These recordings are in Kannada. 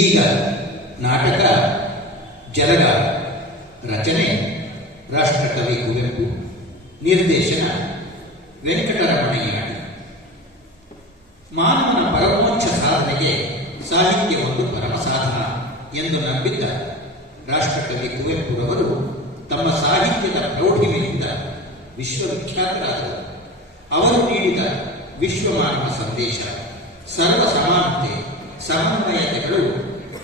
ಈಗ ನಾಟಕ ಜಲಗ, ರಚನೆ ರಾಷ್ಟ್ರಕವಿ ಕುವೆಂಪು, ನಿರ್ದೇಶನ ವೆಂಕಟರಮಣಯ್ಯ. ಮಾನವನ ಪರಮೋಚ್ಚ ಸಾಧನೆಗೆ ಸಾಹಿತ್ಯ ಒಂದು ಪರಮ ಸಾಧನ ಎಂದು ನಂಬಿದ್ದ ರಾಷ್ಟ್ರಕವಿ ಕುವೆಂಪುರವರು ತಮ್ಮ ಸಾಹಿತ್ಯದ ಪ್ರೌಢಿಮೆಯಿಂದ ವಿಶ್ವವಿಖ್ಯಾತರಾದರು. ಅವರು ನೀಡಿದ ವಿಶ್ವಮಾನವ ಸಂದೇಶ, ಸರ್ವ ಸಮಾನತೆ, ಸಮನ್ವಯತೆಗಳು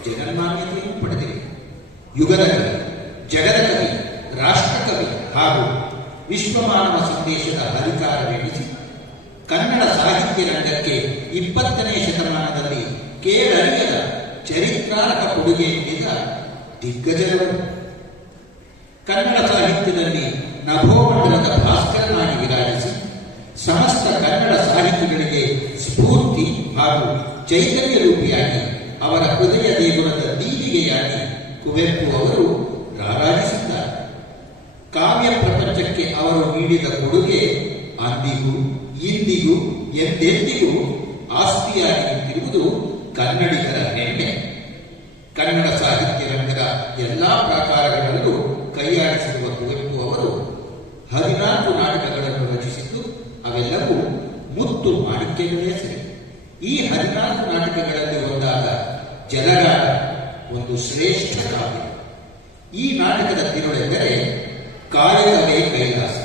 ಜಗನ್ಮಾನ್ಯತೆಯನ್ನು ಪಡೆದಿವೆ. ಯುಗದ ಕವಿ, ಜಗದ ಕವಿ, ರಾಷ್ಟ್ರಕವಿ ಹಾಗೂ ವಿಶ್ವಮಾನವ ಸಂದೇಶದ ಅಧಿಕಾರವೆನಿಸಿ ಕನ್ನಡ ಸಾಹಿತ್ಯ ರಂಗಕ್ಕೆ 20ನೇ ಶತಮಾನದಲ್ಲಿ ಕೇಳರಿಯದ ಚರಿತ್ರಾರ್ಹ ಕೊಡುಗೆ ನೀಡಿದ ದಿಗ್ಗಜರವರು. ಕನ್ನಡ ಸಾಹಿತ್ಯದಲ್ಲಿ ನಭೋಮಂಡಲದ ಭಾಸ್ಕರನಾಗಿ ವಿರಾಜಿಸಿ ಸಮಸ್ತ ಕನ್ನಡ ಸಾಹಿತಿಗಳಿಗೆ ಸ್ಫೂರ್ತಿ ಹಾಗೂ ಚೈತನ್ಯ ರೂಪಿಯಾಗಿ ಅವರ ಹೃದಯ ದೇಗುಲದ ದೀವಿಗೆಯಾಗಿ ಕುವೆಂಪು ಅವರು ರಾರಾಜಿಸಿದ್ದಾರೆ. ಕಾವ್ಯ ಪ್ರಪಂಚಕ್ಕೆ ಅವರು ನೀಡಿದ ಕೊಡುಗೆ ಅಂದಿಗೂ ಇಂದಿಗೂ ಎಂದೆಂದಿಗೂ ಆಸ್ತಿಯಾಗಿ ನಿಂತಿರುವುದು ಕನ್ನಡಿಗರ ಹೆಮ್ಮೆ. ಕನ್ನಡ ಸಾಹಿತ್ಯ ರಂಗದ ಎಲ್ಲಾ ಪ್ರಕಾರಗಳಲ್ಲೂ ಕೈಯಾಡಿಸಿರುವ ಕುವೆಂಪು ಅವರು 14 ನಾಟಕಗಳನ್ನು ರಚಿಸಿದ್ದು ಅವೆಲ್ಲವೂ ಮುತ್ತು ಮಾಣಿಕ್ಯಗಳೇ ಸರಿ. ಈ 14 ನಾಟಕಗಳಲ್ಲಿ ಒಂದಾದ ಜಲಗಾರ ಒಂದು ಶ್ರೇಷ್ಠ ಕಾವ್ಯ. ಈ ನಾಟಕದ ತಿರುಳೆಂದರೆ ಕಾಯಕವೇ ಕೈಲಾಸ.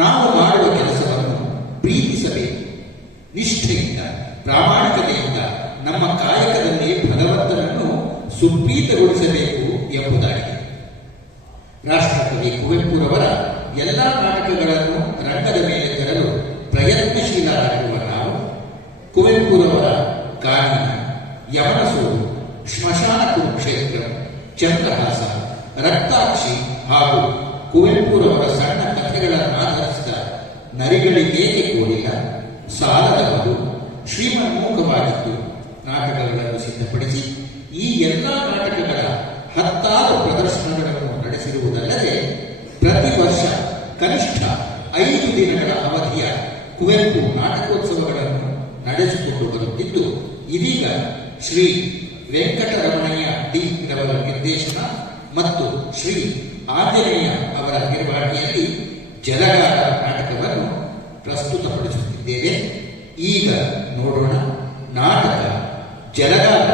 ನಾವು ಮಾಡುವ ಕೆಲಸವನ್ನು ಪ್ರೀತಿಸಬೇಕು, ನಿಷ್ಠೆಯಿಂದ ಪ್ರಾಮಾಣಿಕತೆಯಿಂದ ನಮ್ಮ ಕಾಯಕದಲ್ಲಿ ಭಗವಂತನನ್ನು ಸುಪ್ರೀತಗೊಳಿಸಬೇಕು ಎಂಬುದಾಗಿದೆ. ರಾಷ್ಟ್ರಕವಿ ಕುವೆಂಪುರವರ ಎಲ್ಲ ನಾಟಕಗಳನ್ನು ರಂಗದ ಮೇಲೆ ತರಲು ಪ್ರಯತ್ನಶೀಲರಾಗಿರುವ ನಾವು ಕುವೆಂಪುರವರ ಕಾನನ, ಯಮನಸೂರು, ಶ್ಮಶಾನ ಕುರುಕ್ಷೇತ್ರ, ಚಂದ್ರಹಾಸ, ರಕ್ತಾಕ್ಷಿ ಹಾಗೂ ಕುವೆಂಪುರವರ ಸಣ್ಣ ಕಥೆಗಳನ್ನು ಆಧರಿಸಿದ ನರಿಗಳಿಗೇಕೆ ಕೂಡಿಲ್ಲ, ಸಾಲದವರು ಶ್ರೀಮನ್ಮುಖವಾಗಿದ್ದು ನಾಟಕಗಳನ್ನು ಸಿದ್ಧಪಡಿಸಿ ಈ ಎಲ್ಲ ನಾಟಕಗಳ 10 ಪ್ರದರ್ಶನಗಳನ್ನು ನಡೆಸಿರುವುದಲ್ಲದೆ ಪ್ರತಿ ವರ್ಷ ಕನಿಷ್ಠ 5 ದಿನಗಳ ಅವಧಿಯ ಕುವೆಂಪು ನಾಟಕೋತ್ಸವಗಳನ್ನು ನಡೆಸಿಕೊಂಡು ಬರುತ್ತಿದ್ದು ಇದೀಗ ಶ್ರೀ ವೆಂಕಟರಮಣಯ್ಯ ಡಿ ರವರ ನಿರ್ದೇಶನ ಮತ್ತು ಶ್ರೀ ಆಂಜನೇಯ ಅವರ ನಿರ್ವಹಣೆಯಲ್ಲಿ ಜಲಗಾರ ನಾಟಕವನ್ನು ಪ್ರಸ್ತುತಪಡಿಸುತ್ತಿದ್ದೇವೆ. ಈಗ ನೋಡೋಣ ನಾಟಕ ಜಲಗಾರ.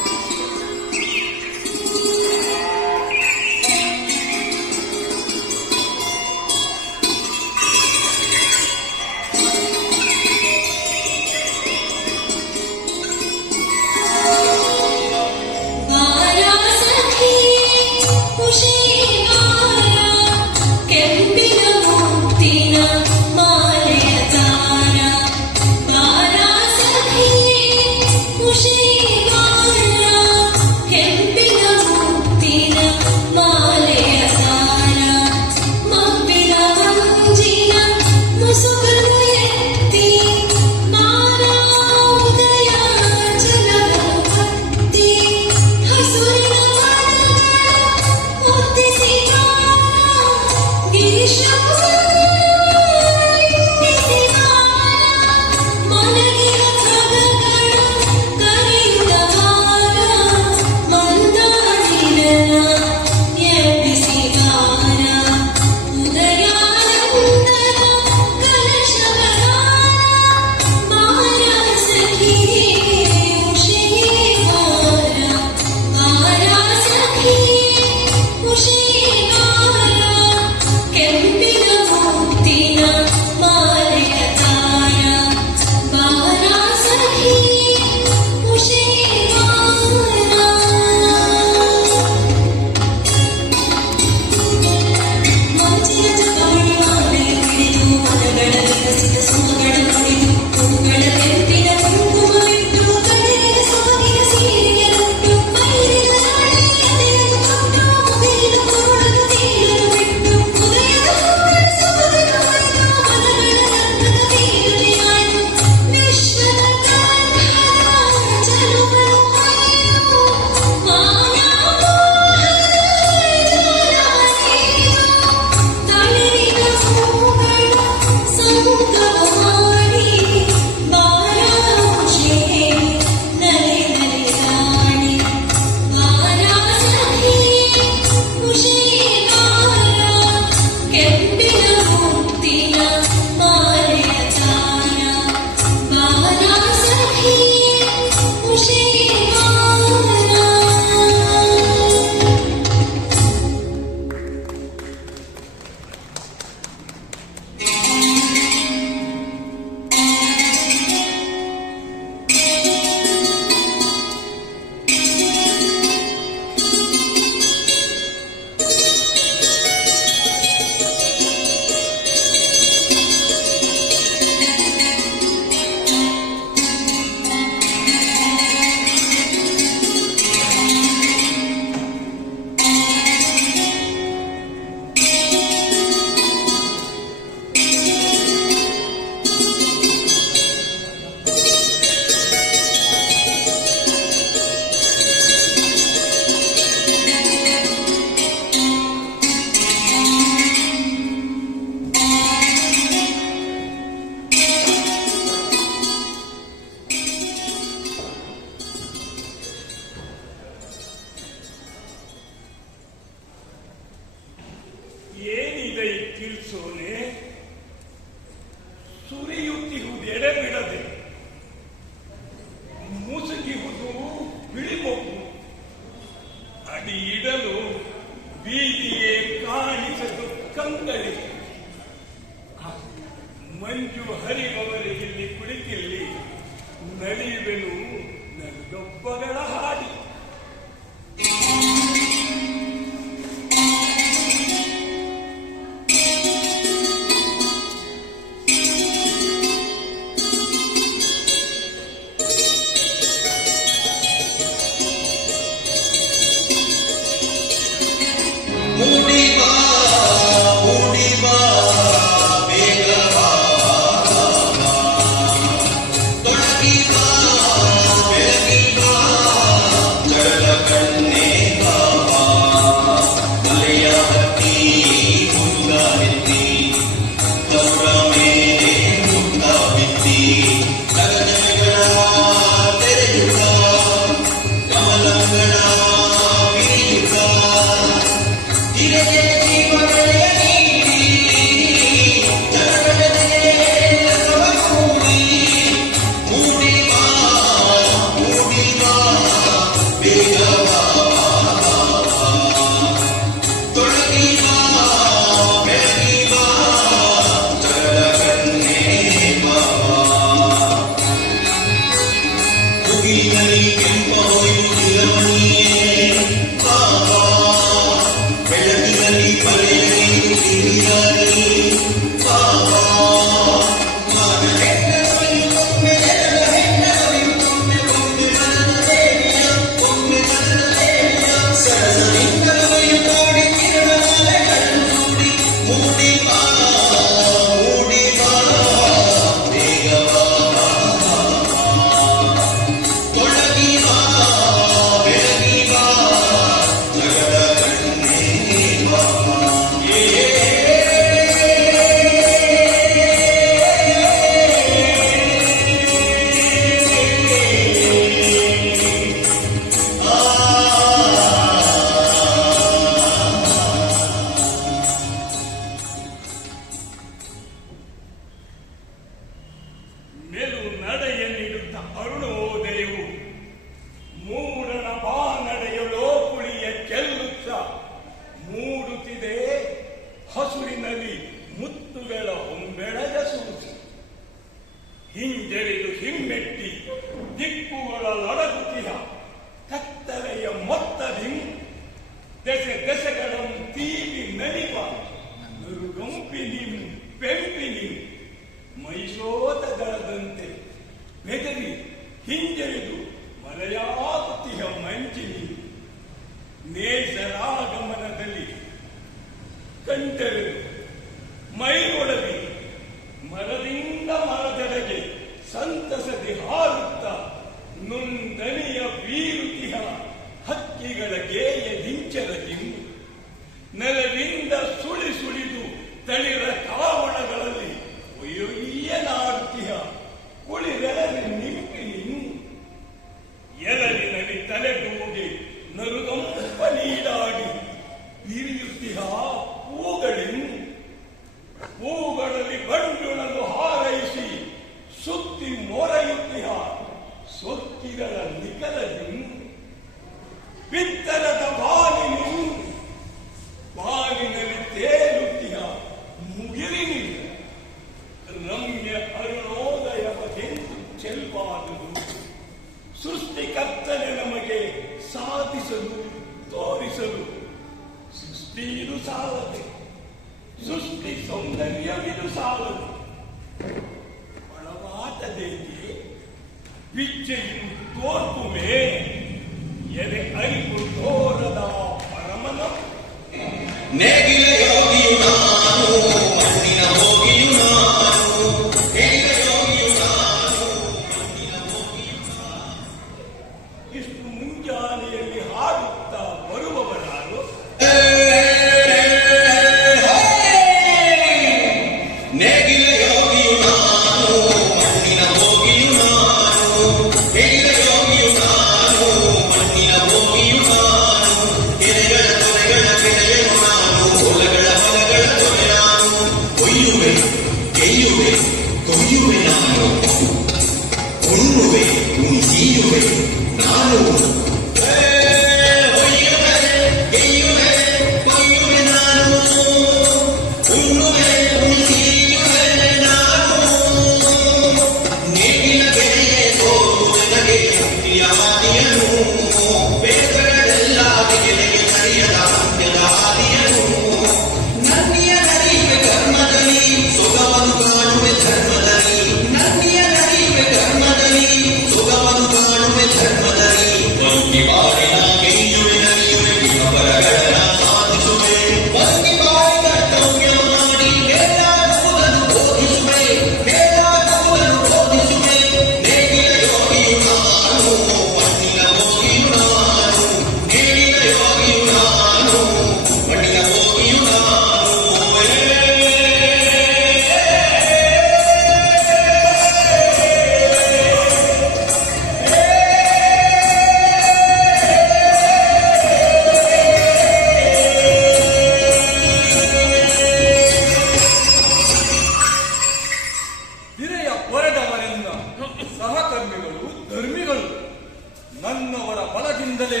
ನನ್ನವರ ಬಲದಿಂದಲೇ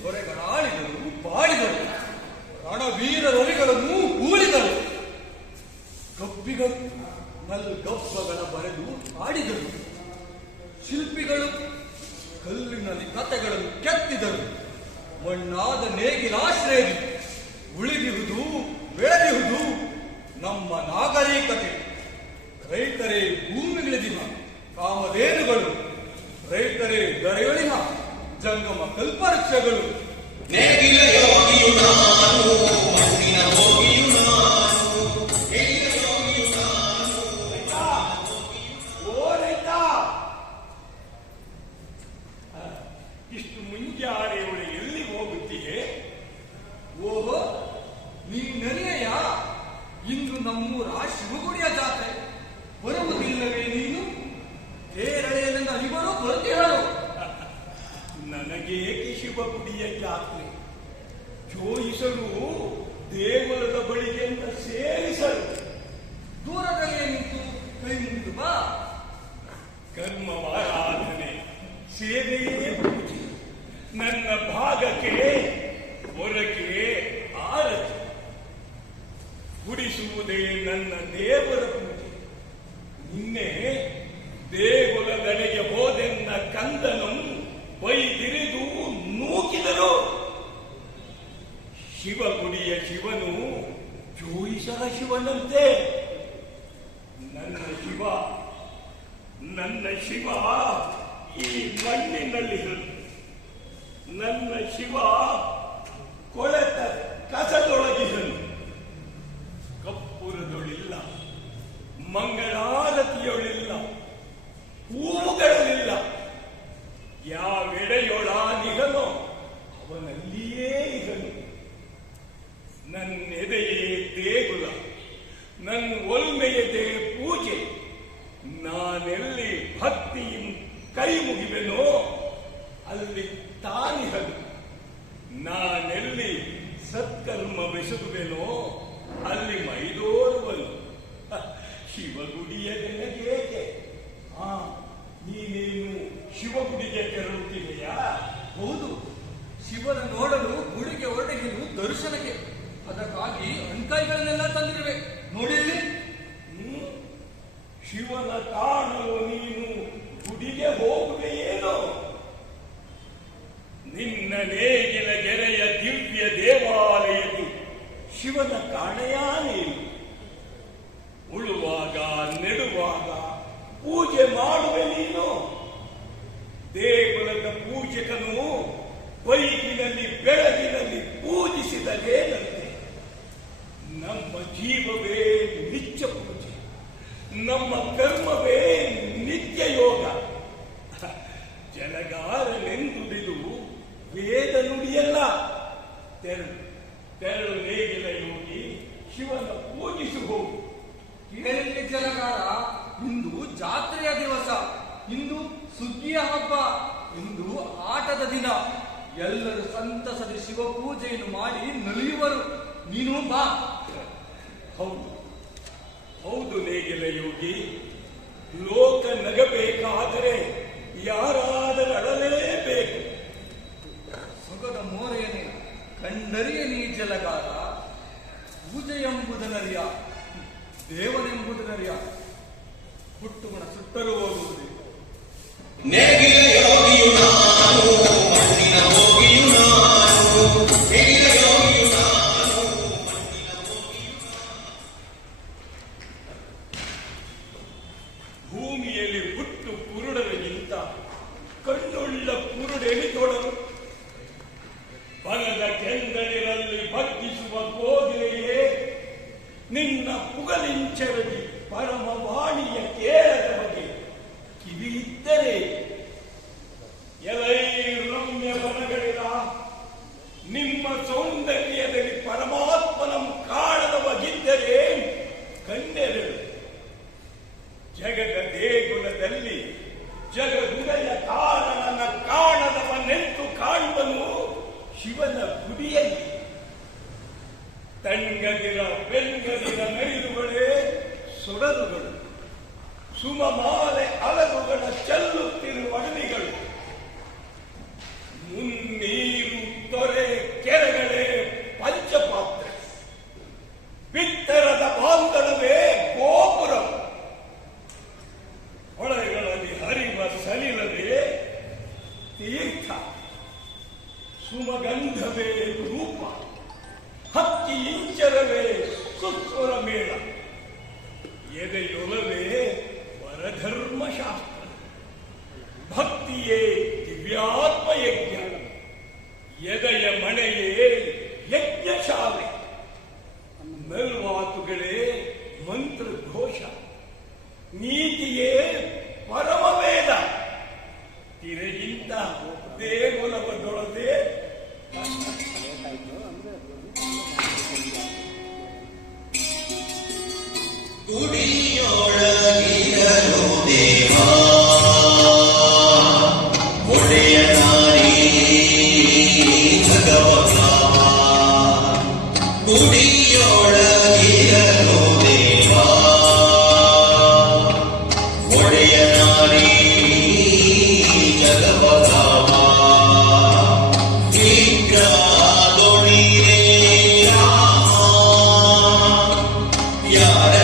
ದೊರೆಗಳಾಳಿದರು, ಬಾಳಿದರು, ರಣವೀರರೊಲಿಗಳನ್ನು ಹೂಳಿದರು. ಕಬ್ಬಿಗಳು ನಲ್ಗಬ್ಬಗಳ ಬರೆದು ಹಾಡಿದರು. ಶಿಲ್ಪಿಗಳು ಕಲ್ಲಿನಲ್ಲಿ ಕಥೆಗಳನ್ನು ಕೆತ್ತಿದರು. ಮಣ್ಣಾದ ನೇಗಿಲಾಶ್ರಯದಿ ಉಳಿದಿರುವುದು, ಬೆಳೆದಿರುವುದು ನಮ್ಮ ನಾಗರಿಕತೆ. ರೈತರೇ ಭೂಮಿಗಿಳಿದಿನ ಕಾಮಧೇನುಗಳು, ರೈತರೇ ದರೆಯೊಳಿನ ಜಂಗಮ ಕಲ್ಪವೃಕ್ಷಗಳು. ನೇಗಿಲ ಯೋಗಿಯು ನಾನು, ಮಣ್ಣಿನ ಹೋಗಿಯು ನಾನು, ನೇಗಿಲ ಯೋಗಿಯು ನಾನು. ಓ ರೈತ, ಇಷ್ಟು ಮುಂಜಾನೆ ಅವಳು ಎಲ್ಲಿ ಹೋಗುತ್ತೀಯೇ? ಓಹೋ, ನೀನೆನೆಯ ಇಂದು ನಮ್ಮೂರ ಶಿವಗುಡಿಯ ಜಾತ್ರೆ. ಬರುವುದಿಲ್ಲವೇ ನೀನು? ತೇರಳೆಯಲ್ಲಿಂದ ಇವರು ಬರ್ತೀರಳು. ನನಗೇಕೆ ಶಿವಗುಡಿಯ ಜಾತ್ರೆ? ಜೋಯಿಸಲು ದೇಗುಲದ ಬಳಿಗೆ ಅಂತ ಸೇರಿಸಲು. ದೂರದಲ್ಲೇ ನಿಂತು ಕೈ ಮುಗಿದು ಬಾ. ಕರ್ಮವಾರಾಧನೆ, ಸೇವೆಯೇ ಪೂಜೆ. ನನ್ನ ಭಾಗಕ್ಕೆ ಹೊರಕ್ಕೆ ಆರತಿ. ಗುಡಿಸುವುದೇ ನನ್ನ ದೇವರ ಪೂಜೆ. ನಿನ್ನೆ ದೇಗುಲದೆಡೆಗೆ ಹೋದೆನ್ನ ಕಂದನು ಬೈದಿರಿದು ನೂಕಿದರು. ಶಿವಗುಡಿಯ ಶಿವನು ಜೋಯಿಸರ ಶಿವನಂತೆ. ನನ್ನ ಶಿವ ಈ ಮಣ್ಣಿನಲ್ಲಿರಲು. ನನ್ನ ಶಿವ ಕೊಳೆತ ಕಸದೊಳಗಿರಲು. ಕಪ್ಪುರದೊಳಿಲ್ಲ, ಮಂಗಳಾರತಿಯೊಳಿಲ್ಲ, ಹೂವುಗಳಿಲ್ಲ. ಯಾವೆಡೆಯೊಳಾನಿಗನೋ ಅವನಲ್ಲಿಯೇ ಇರನು. ನನ್ನೆದೆಯೇ ದೇಗುಲ, ನನ್ನ ಒಲ್ಮೆಯದೇ ಪೂಜೆ. ನಾನೆಲ್ಲಿ ಭಕ್ತಿಯ ಕೈ ಮುಗಿವೆನೋ ಅಲ್ಲಿ ತಾನಿಹನು. ನಾನೆಲ್ಲಿ ಸತ್ಕರ್ಮವೆಸಗುವೆನೋ ಅಲ್ಲಿ ಮೈದೋರುವನು. ಶಿವಗುಡಿಯ ನೆನಗೇಕೆ? ನೀನೇನು ಶಿವಗುಡಿಗೆ ತೆರಳುತ್ತೀಯಾ? ಹೌದು, ಶಿವನ ನೋಡಲು ಗುಡಿಗೆ ಹೊರಟಿದ್ದು ದರ್ಶನಕ್ಕೆ. ಅದಕ್ಕಾಗಿ ಅಣ್ಕಾಯಿಗಳನ್ನೆಲ್ಲ ತಂದಿರುವೆ. ನೋಡಿಲ್ಲಿ. ಶಿವನ ಕಾಣಲು ನೀನು ಗುಡಿಗೆ ಹೋಗುವೆಯೇನೋ? ನಿನ್ನ ನೇಗಿಲ ಗೆರೆಯ ದಿವ್ಯ ದೇವಾಲಯದಿ ಶಿವನ ಕಾಣೆಯ ನೀನು. ಉಳುವಾಗ ನೆಡುವಾಗ ಪೂಜೆ ಮಾಡುವೆ ನೀನು. ದೇಗುಲದ ಪೂಜಕನು ಬೈಕಿನಲ್ಲಿ ಬೆಳಗಿನಲ್ಲಿ ಪೂಜಿಸಿದಲೇನಂತೆ. ನಮ್ಮ ಜೀವವೇ ನಿತ್ಯ ಪೂಜೆ, ನಮ್ಮ ಕರ್ಮವೇ ನಿತ್ಯ ಯೋಗ. ಜಲಗಾರನೆಂದುಡಿದು ವೇದ ನುಡಿಯಲ್ಲ. ತೆರಳು ನೇಗಿಲ ಯೋಗಿ, ಶಿವನ ಪೂಜಿಸು ಹೋಗು. ಕೇಳಿಗೆ ಜಲಗಾರ, ಇಂದು ಜಾತ್ರೆಯ ದಿವಸ, ಇಂದು ಸುಗ್ಗಿಯ ಹಬ್ಬ, ಇಂದು ಆಟದ ದಿನ. ಎಲ್ಲರೂ ಸಂತಸದ ಶಿವ ಪೂಜೆಯನ್ನು ಮಾಡಿ ನಲಿಯುವರು. ನೀನು ಬಾ. ಹೌದು ಹೌದು ನೇಗಿಲ ಯೋಗಿ, ಲೋಕ ನಗಬೇಕಾದರೆ ಯಾರಾದರೂ ಅಳಲೇಬೇಕು. ಸೊಗದ ಮೋರೆಯನೇ ಕಂಡರಿಯ ನೀ ಜಲಗಾರ. ಪೂಜೆ ಎಂಬುದನರಿಯ, ದೇವನೆಂಬುದನರಿಯ. ಹುಟ್ಟುಗುಣ ಸುಟ್ಟರು ಹೋಗುವುದೇ. ನೇಗಿಲ ಯೋಗಿಯು ನಾನು, ಮಣ್ಣಿನ ಹೋಗಿಯು ನಾನು, ನೇಗಿಲ ಯೋಗಿಯು ನಾನು, ಮಣ್ಣಿನ ಹೋಗಿಯು ನಾನು. ಭೂಮಿಯಲ್ಲಿ ಹುಟ್ಟು ಕುರುಡರಿಗಿಂತ ಕಣ್ಣುಳ್ಳ ಕುರುಡೆನಿತೊಡರು. ಬನದ ಕೆಂದಡಿರಲ್ಲಿ ಬಗ್ಗಿಸುವ ಕೋಗಿಲೆಯೇ ನಿನ್ನ ಪುಗಲಿಂಚರದಿ ಪರಮವಾಣಿಯ ಕೇಳದ ಬಗೆ ಕಿವಿ ಇದ್ದರೆ. ಎಲೈ ರಮ್ಯ ವನಗಳಿರ, ನಿಮ್ಮ ಸೌಂದರ್ಯದಲ್ಲಿ ಪರಮಾತ್ಮನ ಕಾಣದ ಬಗಿದ್ದರೆ ಕಣ್ಣೆರಳು. ಜಗದ ದೇಗುಲದಲ್ಲಿ ಜಗದುದಯ ಕಾರಣನ ಕಾಣದವನೆಂತು ಕಾಣುವನು ಶಿವನ ಗುಡಿಯಲ್ಲಿ. ತಣ್ಣಗಿರ ಬೆಂಗಲಿನ ನೈರುಗಳೇ ಸೊಡರುಗಳು, ಸುಮಮಾಲೆ ಅಲಗುಗಳ ಚೆಲ್ಲುತ್ತಿರುವ ಅಡವಿಗಳು. ಸಲಿಲವೇ ತೀರ್ಥ, ಸುಮಗಂಧವೇ ರೂಪ, ಹಕ್ಕಿ ಇಂಚರವೇ ಸುಸ್ವರ ಮೇಳ, ಎದೆಯೊಲವೇ ವರಧರ್ಮಶಾಸ್ತ್ರ, ಭಕ್ತಿಯೇ ದಿವ್ಯಾತ್ಮ ಯಜ್ಞ, ಎದೆಯ ಮನೆಯೇ ಯಜ್ಞಶಾಲೆ, ಮೇಲ್ಮಾತುಗಳೇ ಮಂತ್ರಘೋಷ, ನೀತಿಯೇ ಪರಮವೇದ, ತಿರೆಗಿಂತ ದೇಗುಲವದೊಳದೆ ಗುಡಿಯೊಳಗಿರಲು ದೇವಾ ಒಡೆಯ ನಾರಿ ಭಗವತಾವ, ಗುಡಿಯೊಳಗಿರಲು ದೇವಾ ಒಡೆಯ ನಾರಿ ಜಗವತಾವ, ವಿಗ್ರಹದೊಳಿರೆ ರಾಮ ಯಾರ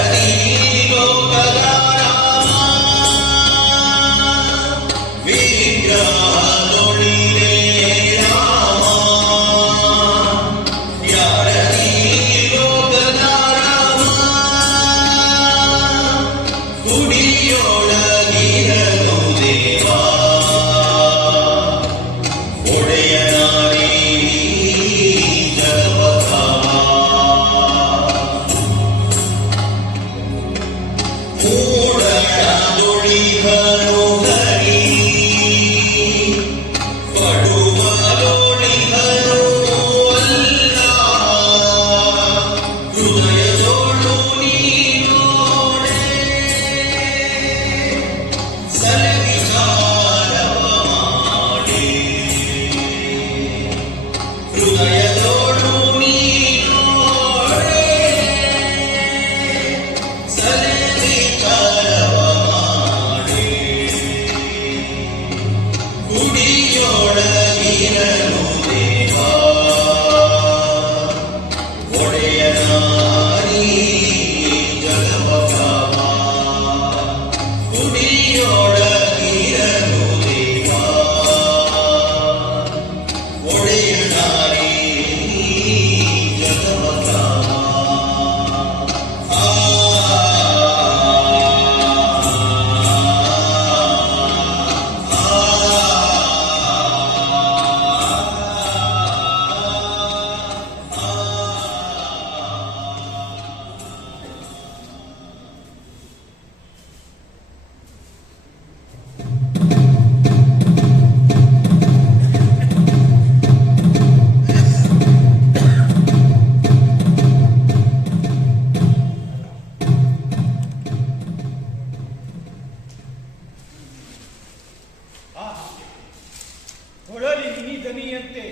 ದನಿಯಂತೆ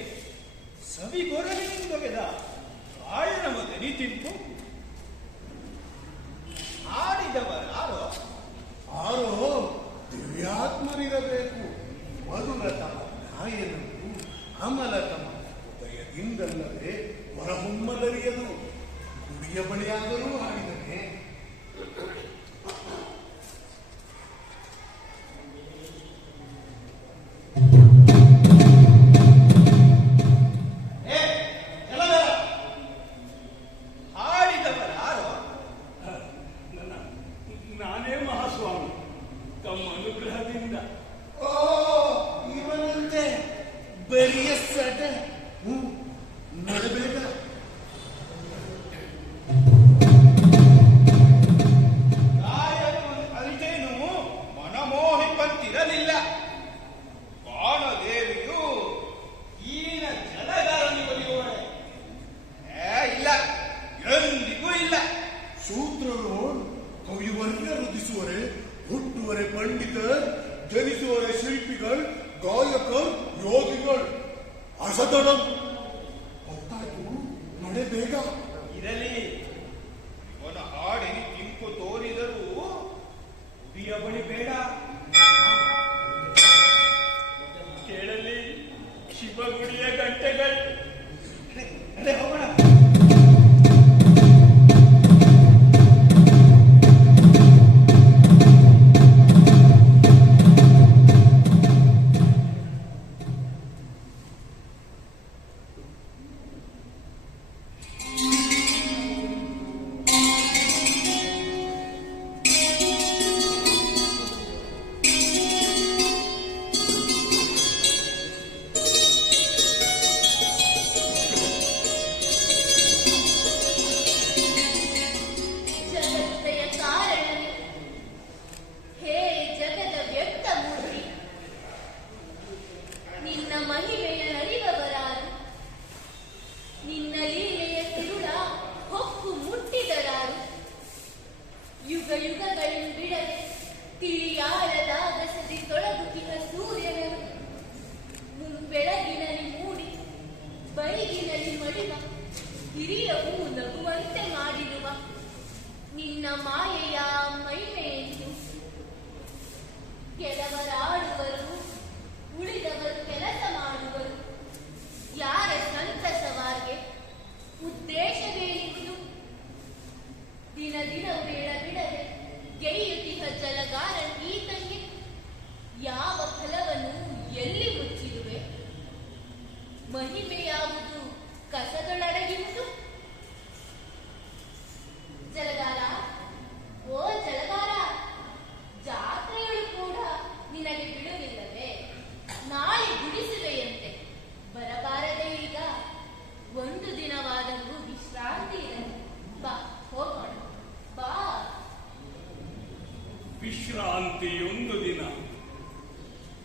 ಸವಿಗೊರಲಿನಿಂದೊಗೆದ ಆಯನವ ದನಿ ತಿಂಪು ಆಡಿದವರಾರೋ ಆರೋ ದಿವ್ಯಾತ್ಮರಿರಬೇಕು. ಮಧುರತಮ ಗಾಯನವು ಅಮಲತಮ ಹೃದಯದಿಂದಲ್ಲದೆ ಹೊರಹೊಮ್ಮದರಿಯದು. ಗುಡಿಯ ಬಳಿಯಾದರೂ ಆಡಿದನೆ. ನಾನೇ ಮಹಾಸ್ವಾಮಿ, ತಮ್ಮ ಅನುಗ್ರಹದಿಂದ. ಓ ಇವನಂತೆ ಬರಿಯ ಸಟ ನಡಬೇಕ. ಅರಿತೇನು ಮನಮೋಹಿಪಂತಿರಲಿಲ್ಲ. ಬಾಣದೇವಿಯು ಈನ ಜಲಗಾರನಿ ಒಲಿಯುವಳೆ ಇಲ್ಲ, ಎಂದಿಗೂ ಇಲ್ಲ. ಶೂದ್ರರು ಕವಿವರ್ಗ ರುದಿಸುವರೆ, ಹುಟ್ಟುವರೆ ಪಂಡಿತರ್, ಜನಿಸುವರೆ ಶಿಲ್ಪಿಗಳು, ಗಾಯಕರ್, ಯೋಗಿಗಳು. ಅಸದಡಂ ಗೊತ್ತಾಯ್ತು, ನಡೆ ಬೇಗ. ಇರಲಿ, ಇವನ ಹಾಡಿನ ಕಿಂಪು ತೋರಿದರೂ ಉಡಿಯ ಬಳಿ ಬೇಡ. ಕೇಳಲಿ ಶಿವಗುಡಿಯ ಗಂಟೆಗಳು. ಅದೇ ಹೋಗೋಣ.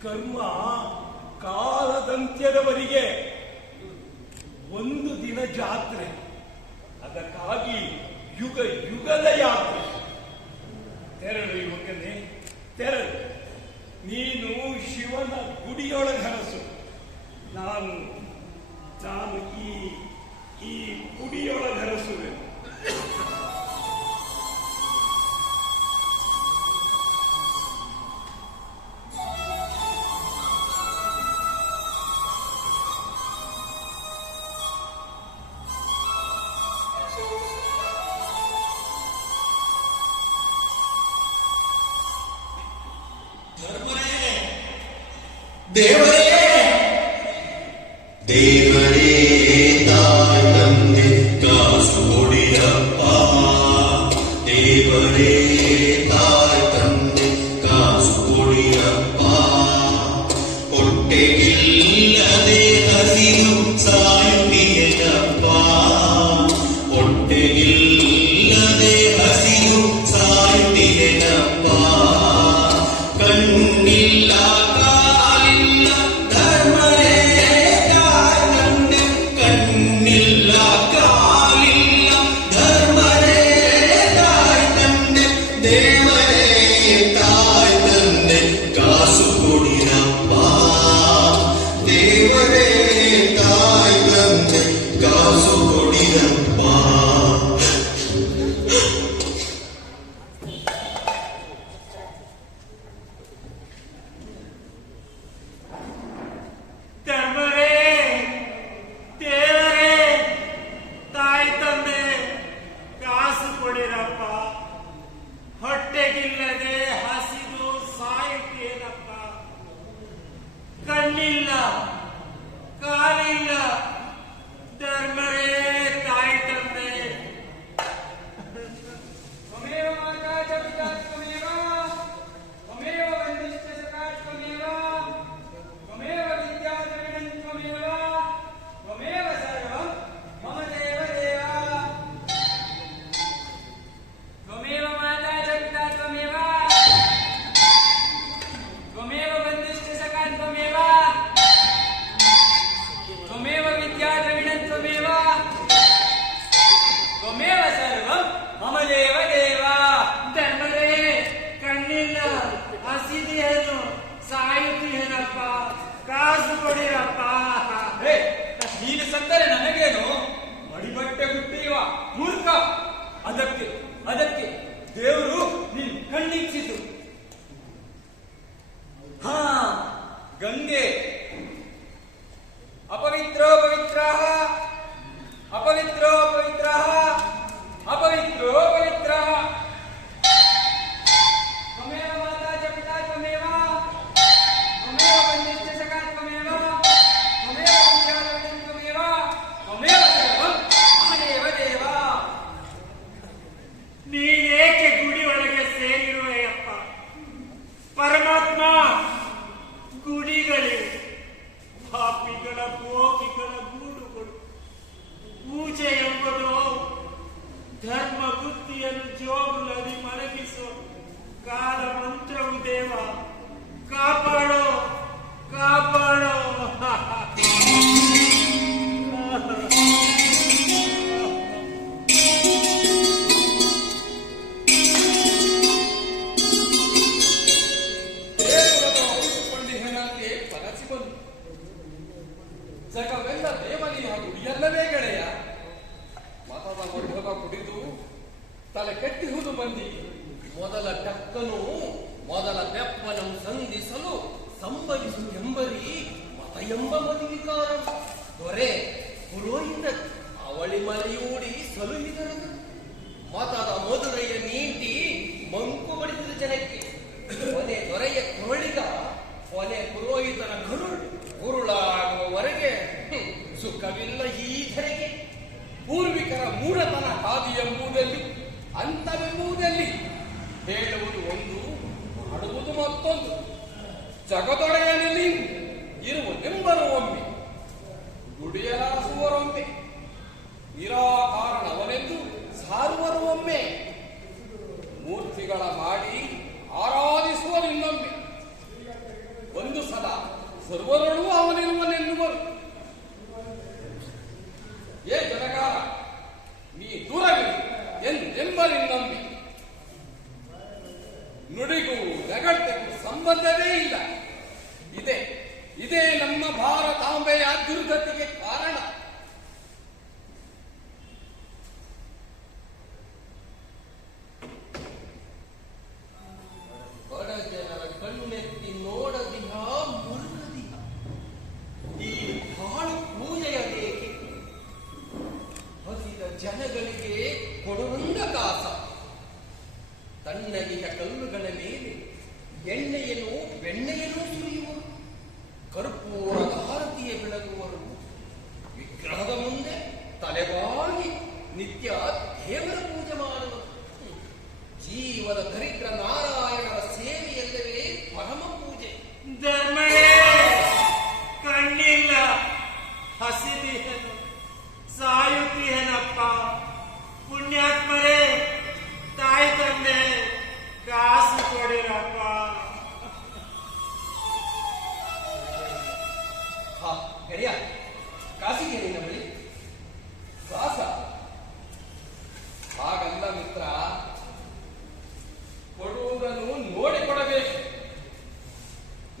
ಕರ್ಮ ಕಾಲದಂತ್ಯದವರೆಗೆ ಒಂದು ದಿನ ಜಾತ್ರೆ, ಅದಕ್ಕಾಗಿ ಯುಗ ಯುಗದ ಯಾತ್ರೆ. ತೆರಳು ಯುವಕನೇ, ತೆರಳು. ನೀನು ಶಿವನ ಗುಡಿಯೊಳಗೆ ಹರಸು. ನಾನು ಈ ಗುಡಿಯೊಳಗೆ ಹರಸುವೆನು. ದೇವರೇ ದೇವರೇ ತಾಯಿ ತಂದೆ ಕಾಸು ಕೊಡಿಯಪ್ಪ. ದೇವರೇ ತಾಯಿ ತಂದೆ ಕಾಸು ಕೊಡಿಯಪ್ಪ. ಹೊಟ್ಟೆಗಿಲ್ಲದೆ ಹಸಿವು ಸಾಯುತ್ತಿದೆಯಪ್ಪ. ಹೊಟ್ಟೆಗಿಲ್ಲದೆ ಹಸಿವು ಸಾಯುತ್ತಿದೆಯಪ್ಪ. ಕಣ್ಣಿಲ್ಲ ನೀನು ಸತ್ತರೆ ನನಗೇನು? ಮಡಿಬಟ್ಟೆ ಹುಟ್ಟಿಯುವ ಮೂರ್ಖ. ಅದಕ್ಕೆ ದೇವರು ನೀನು ಖಂಡಿಸಿತು. ಗಂಗೆ ಅಪವಿತ್ರೋ ಪವಿತ್ರ, ಅಪವಿತ್ರೋ ಪವಿತ್ರ, ಅಪವಿತ್ರೋ ಪವಿತ್ರ. ತ್ವಮೇವ ಮಾತಾ ಚ ಪಿತಾ ತ್ವಮೇವ, ತ್ವಮೇವ ಬಂಧುಶ್ಚ ಸಖಾ ತ್ವಮೇವ, ತ್ವಮೇವ ವಿದ್ಯಾಧರಂ ತ್ವಮೇವ, ತ್ವಮೇವ ಸರ್ವಂ ಮಮದೇವ ದೇವ. ನೀನೇಕೆ ಗುಡಿ ಒಳಗೆ ಸೇರಿರುವೆಯಪ್ಪ? ಪರಮಾತ್ಮ, ಗುಡಿಗಳಿವೆ, ಪಾಪಿಗಳ ಭೋಗಿಗಳ ಗೂಡುಗಳು. ಪೂಜೆ ಎಂಬುದು ಧರ್ಮ ಬುದ್ಧಿಯನ್ನು ಜೋಗುಲಲ್ಲಿ ಮಲಗಿಸೋ ಕಾಲ ಮಂತ್ರವು. ದೇವ ಕಾಪಾಡೋ, ಕಾಪಾಡೋ. ಜಗವೆಲ್ಲ ದೇವನಿಯ ಗುಡಿಯಲ್ಲವೇ ಗೆಳೆಯ. ಮತದ ಮಠದ ಕುಡಿದು ತಲೆ ಕೆಟ್ಟಿಹುದು ಮಂದಿ. ಮೊದಲ ಟಕ್ಕನು ಮೊದಲ ಬೆಪ್ಪನಂ ಸಂಧಿಸಲು ಸಂಭವಿಸು ಎಂಬರಿ ಮತ ಎಂಬ ಮದಿವಿಕಾರ. ದೊರೆ ಪುರೋಹಿತ ಅವಳಿ ಮಲೆಯೂಡಿ ಸಲುಹಿದರು. ಮತದ ಮಧುರೆಯ ನೀತಿ ಮಂಕು ಬಡಿಸಿದ ಜನಕ್ಕೆ. ಕೊನೆ ದೊರೆಯ ಕೊರಳಿಗ, ಕೊನೆ ಪುರೋಹಿತನ ಗುರುಳಾಗುವವರೆಗೆ ಸುಖವಿಲ್ಲ ಈ ಧರೆಗೆ. ಪೂರ್ವಿಕರ ಮೂಢತನ ಹಾದಿ ಎಂಬುದಲ್ಲಿ, ಅಂತವೆಂಬುದಲ್ಲಿ ಹೇಳುವುದು ಒಂದು, ಮಾಡುವುದು ಮತ್ತೊಂದು. ಜಗದೊಡೆಯನಲ್ಲಿ ಇರುವುದೆಂಬರು ಒಮ್ಮೆ, ಗುಡಿಯಲಾಸುವರೊಮ್ಮೆ, ನಿರಾಕಾರಣವನೆಂದು ಸಾರುವರು ಒಮ್ಮೆ, ಮೂರ್ತಿಗಳ ಮಾಡಿ ಆರಾಧಿಸುವರು ಇನ್ನೊಮ್ಮೆ. ಒಂದು ಸರ್ವರಲ್ಲೂ ಅವನಿರುವನೆನ್ನುವರು. ಏ ಜನಕಾರ, ನೀ ದೂರವಿರು ಎಂದೆಂಬರಿ ನಂಬಿ. ನುಡಿಗೂ ನಗಡ್ತೆಗೂ ಸಂಬಂಧವೇ ಇಲ್ಲ. ಇದೇ ನಮ್ಮ ಭಾರತಾಂಬೆಯ ದುರ್ಗತಿಗೆ ಕಾರಣ. ಬಡ ಜನರ ಕಣ್ಣೆತ್ತಿ ನೋಡದಿಹ ಮುರುಗದಿಹ. ಈ ಹಾಳು ಪೂಜೆಯದೇಕೆ? ಹಸಿದ ಜನಗಳಿಗೆ ಕೊಡುವಂಗ ಕಾಸ. ತಣ್ಣಗಿನ ಕಲ್ಲುಗಳ ಮೇಲೆ ಎಣ್ಣೆಯನ್ನು ಬೆಣ್ಣೆಯನ್ನು ಸುರಿಯುವರು. ಕರ್ಪೂರದ ಆರತಿಯ ಬೆಳಗುವರು. ವಿಗ್ರಹದ ಮುಂದೆ ತಲೆಬಾಗಿ ನಿತ್ಯ ದೇವರ ಪೂಜೆ ಮಾಡುವರು. ಜೀವದ ದರಿದ್ರ ನಾರಾಯಣರ ಸೇವೆಯಲ್ಲವೇ ಪರಮ ಪೂಜೆ. ಧರ್ಮವೇ ಕಣ್ಣಿಲ್ಲ, ಹಸಿದಿಹನು, ಸಾಯುತ್ತಿಹನಪ್ಪ. ಪುಣ್ಯಾತ್ಮರೇ, ತಾಯಿ ತಂದೆ ಕಾಸು ಕೊಡಿರಪ್ಪ. ಗೆಳೆಯ, ಕಾಸಿಗೆ ನಿನ್ನ ಬಳಿ ಕಾಸ? ಹಾಗಲ್ಲ ಮಿತ್ರ, ಕೊಡುವುದನ್ನು ನೋಡಿಕೊಡಬೇಕು.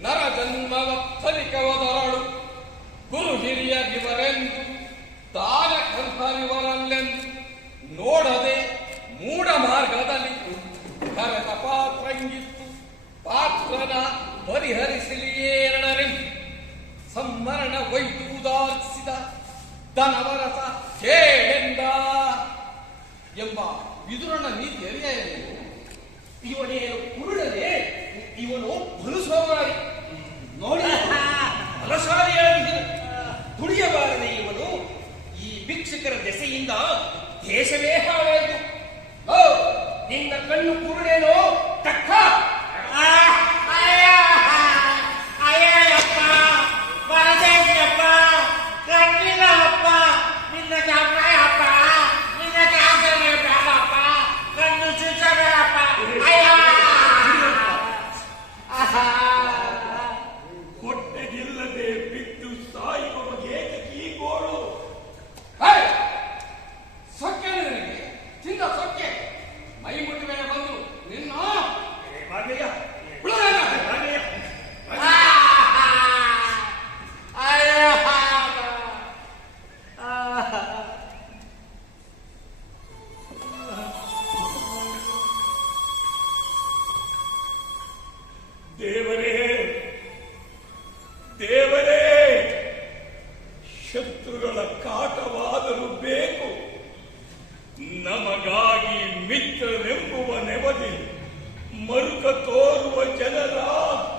ನರ ಜನ್ಮವ ಫಲಿಕವದರಳು ಗುರು ಹಿರಿಯರಿವರೆಂದು ತಾನ ಕಲ್ಪರಿವರಲ್ಲೆಂದು ನೋಡದೆ ಮೂಢ ಮಾರ್ಗದಲ್ಲಿ ಕರೆದ ಪಾತ್ರಂಗಿತ್ತು. ಪಾತ್ರನ ಪರಿಹರಿಸಲಿಯೇರಣರೆಂದು ಸಂಮರಣ ವೈದ್ಯುದಾರ್ಸಿದ ಧನವರಸ ಕೇಳೆಂದ ಎಂಬ ವಿದುರನ ನೀತಿ ಅರಿಯೇನು? ಇವನೇನು ಕುರುಡನೆ? ಇವನು ಬಲುಸೋಮಾರಿ. ನೋಡಿ, ಬಲಶಾಲಿಯಾಗಿ ದುಡಿಯಬಾರದೆ ಇವನು. ಈ ಭಿಕ್ಷುಕರ ದೆಸೆಯಿಂದ ದೇಶವೇ ಹಾಳಾಯಿತು. ನಿನ್ನ ಕಣ್ಣು ಕುರುಡೇನೋ ತಕ್ಕ? ಅಯ್ಯಪ್ಪ, ಬರದೇಪ್ಪ, ಕಣ್ಣಿಲ್ಲ ಅಪ್ಪ. ನಿನ್ನ ಅಪ್ಪ, ನಿನ್ನ ಕಾಸನೆ ಬೇಡಪ್ಪ, ಕಣ್ಣು ಚುಚ್ಚಬೇಡಪ್ಪ. ಹೊಟ್ಟೆಗಿಲ್ಲದೆ ಬಿದ್ದು ಸಾಯುವವರಿಗೆ ಈ ಗೋಳು. ಸೊಕ್ಕೆ ನನಗೆ ಚಿಂದ ಸೊಕ್ಕೆ ಮೈ ಮುಟ್ಟಿ ಮೇಲೆ ಬಂದು ನಿನ್ನ ದೇವರೇ, ದೇವರೇ, ಶತ್ರುಗಳ ಕಾಟವಾದರೂ ಬೇಕು. ನಮಗಾಗಿ ಮಿತ್ರರೆಂಬುವ ನೆವದಿ ಮರುಕ ತೋರುವ ಜನರ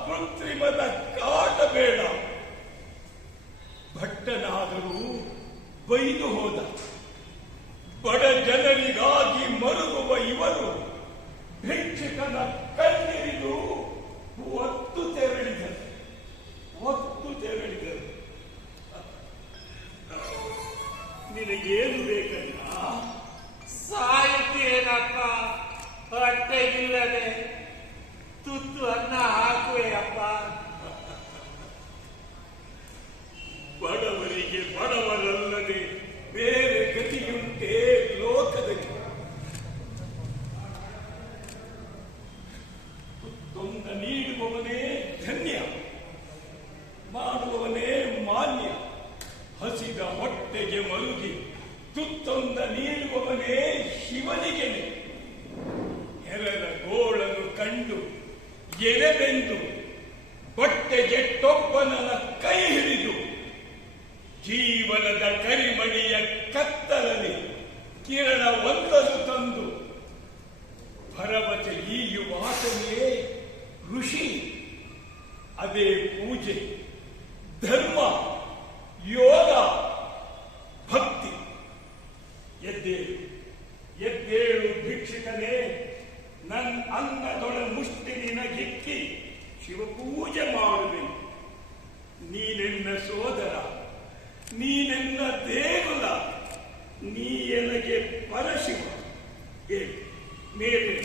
ಕೃತ್ರಿಮದ ಕಾಟ ಬೇಡ. ಭಟ್ಟನಾದರೂ ಬೈದು ಹೋದ. ಬಡ ಜನರಿಗಾಗಿ ಮರುಗುವ ಇವರು ಭಿಕ್ಷುಕನ ಕಣ್ಣಿರಿದು ಒತ್ತು ತೆರಳಿದರು. ನಿನಗೇನು ಬೇಕಲ್ಲ? ಸಾಯುತ್ತೇನಪ್ಪ, ಹೊಟ್ಟೆಗಿಲ್ಲದೆ ತುತ್ತು ಅನ್ನ ಹಾಕುವೆಯಪ್ಪ. ಬಡವರಿಗೆ ಬಡವರಲ್ಲದೆ ಬೇರೆ ಗತಿಯುಂಟೇ ಲೋಕದಲ್ಲಿ? ತುತ್ತೊಂದ ನೀಡುವವನೇ ಧನ್ಯ, ಮಾಡುವವನೇ ಮಾನ್ಯ. ಹಸಿದ ಹೊಟ್ಟೆಗೆ ಮರುಗಿ ತುತ್ತೊಂದ ನೀಡುವವನೇ ಶಿವನಿಗೆ. ಹೆರರ ಗೋಳನ್ನು ಕಂಡು ಎಲೆಬೆಂದು ಹೊಟ್ಟೆಗೆಟ್ಟೊಬ್ಬನನ ಕೈ ಹಿಡಿದು ಜೀವನದ ಕರಿಮಣಿಯ ಕತ್ತಲಲ್ಲಿ ಕಿರಣ ಒಂದನ್ನು ತಂದು ಭರವಸೆ ಈಯುವಾತನೇ ಋಷಿ. ಅದೇ ಪೂಜೆ, ಧರ್ಮ, ಯೋಗ, ಭಕ್ತಿ. ಎದ್ದೇಳು ಭಿಕ್ಷುಕನೇ, ನನ್ನ ಅನ್ನದೊಳ ಮುಷ್ಟಿ ನಿನಗಿಕ್ಕಿ ಶಿವಪೂಜೆ ಮಾಡುವೆನು. ನೀನೆನ್ನ ಸೋದರ, ನೀನೆನ್ನ ದೇಗುಲ, ನೀ ಎನಗೆ ಪರಶಿವ. ಮೇಲೆ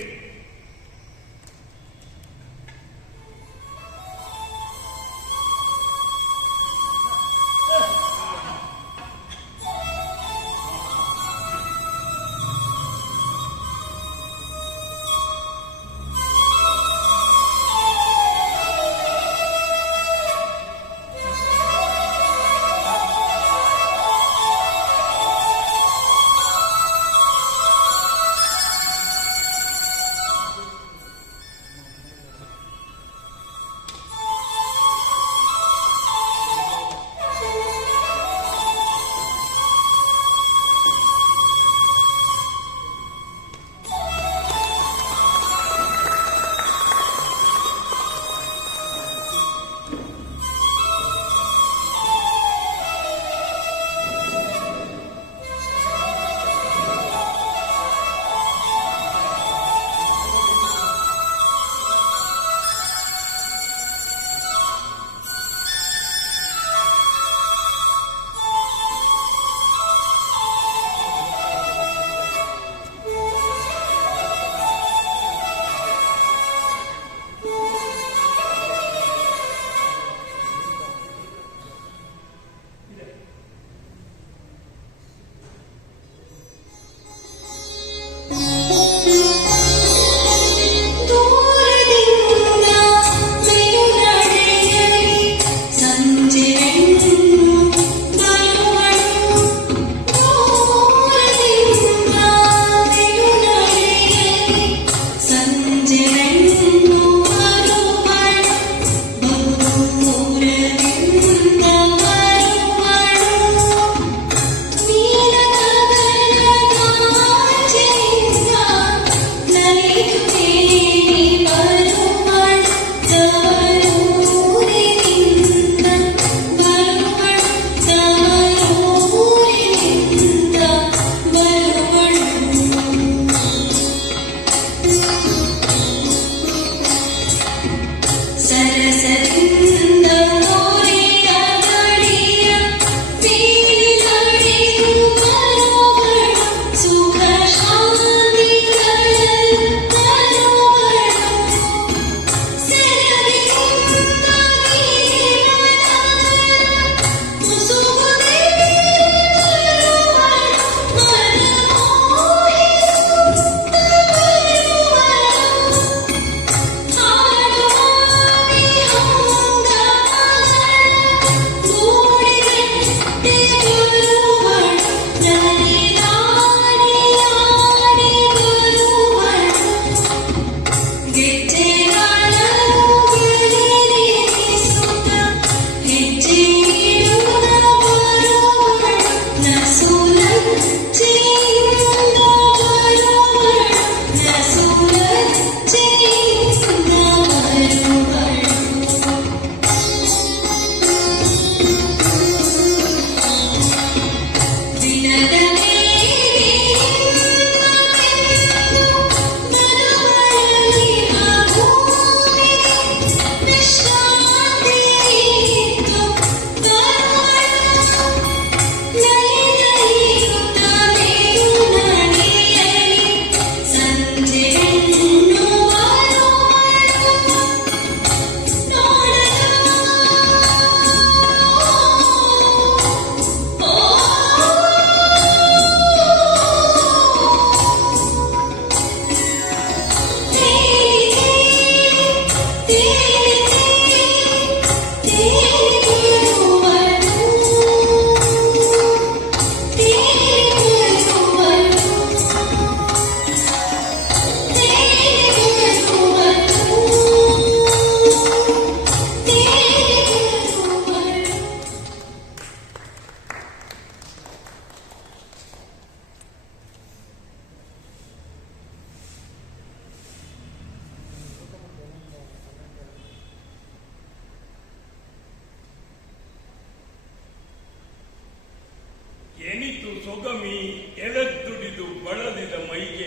ತೊಗಮಿ ಎಳೆದುಡಿದು ಬಳಲಿದ ಮೈಗೆ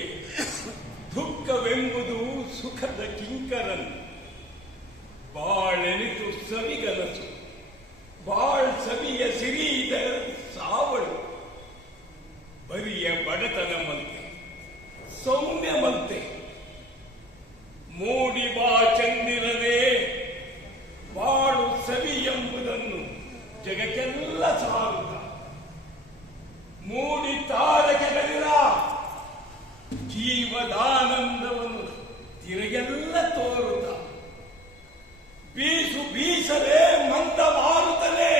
ದುಃಖವೆಂಬುದು ಸುಖದ ಕಿಂಕರನ್. ಬಾಳೆನಿತು ಸವಿಗನಸು, ಬಾಳ್ ಸವಿಯ ಸಿರಿದ ಸಾವಳು. ಬರಿಯ ಬಡತನವಂತೆ ಸೌಮ್ಯವಂತೆ ಮೂಡಿ ಬಾ ಚಂದಿರದೆ ಬಾಳು ಸವಿ ಎಂಬುದನ್ನು ಜಗಕ್ಕೆಲ್ಲ ಸಾರುತ್ತ ಮೂಡಿ ತಾರಕೆಗಳಿರ ಜೀವದಾನಂದವನ್ನು ತಿರುಗೆಲ್ಲ ತೋರುತ್ತ ಬೀಸು ಬೀಸಲೇ ಮಂದ ಮಾರುತ್ತಲೇ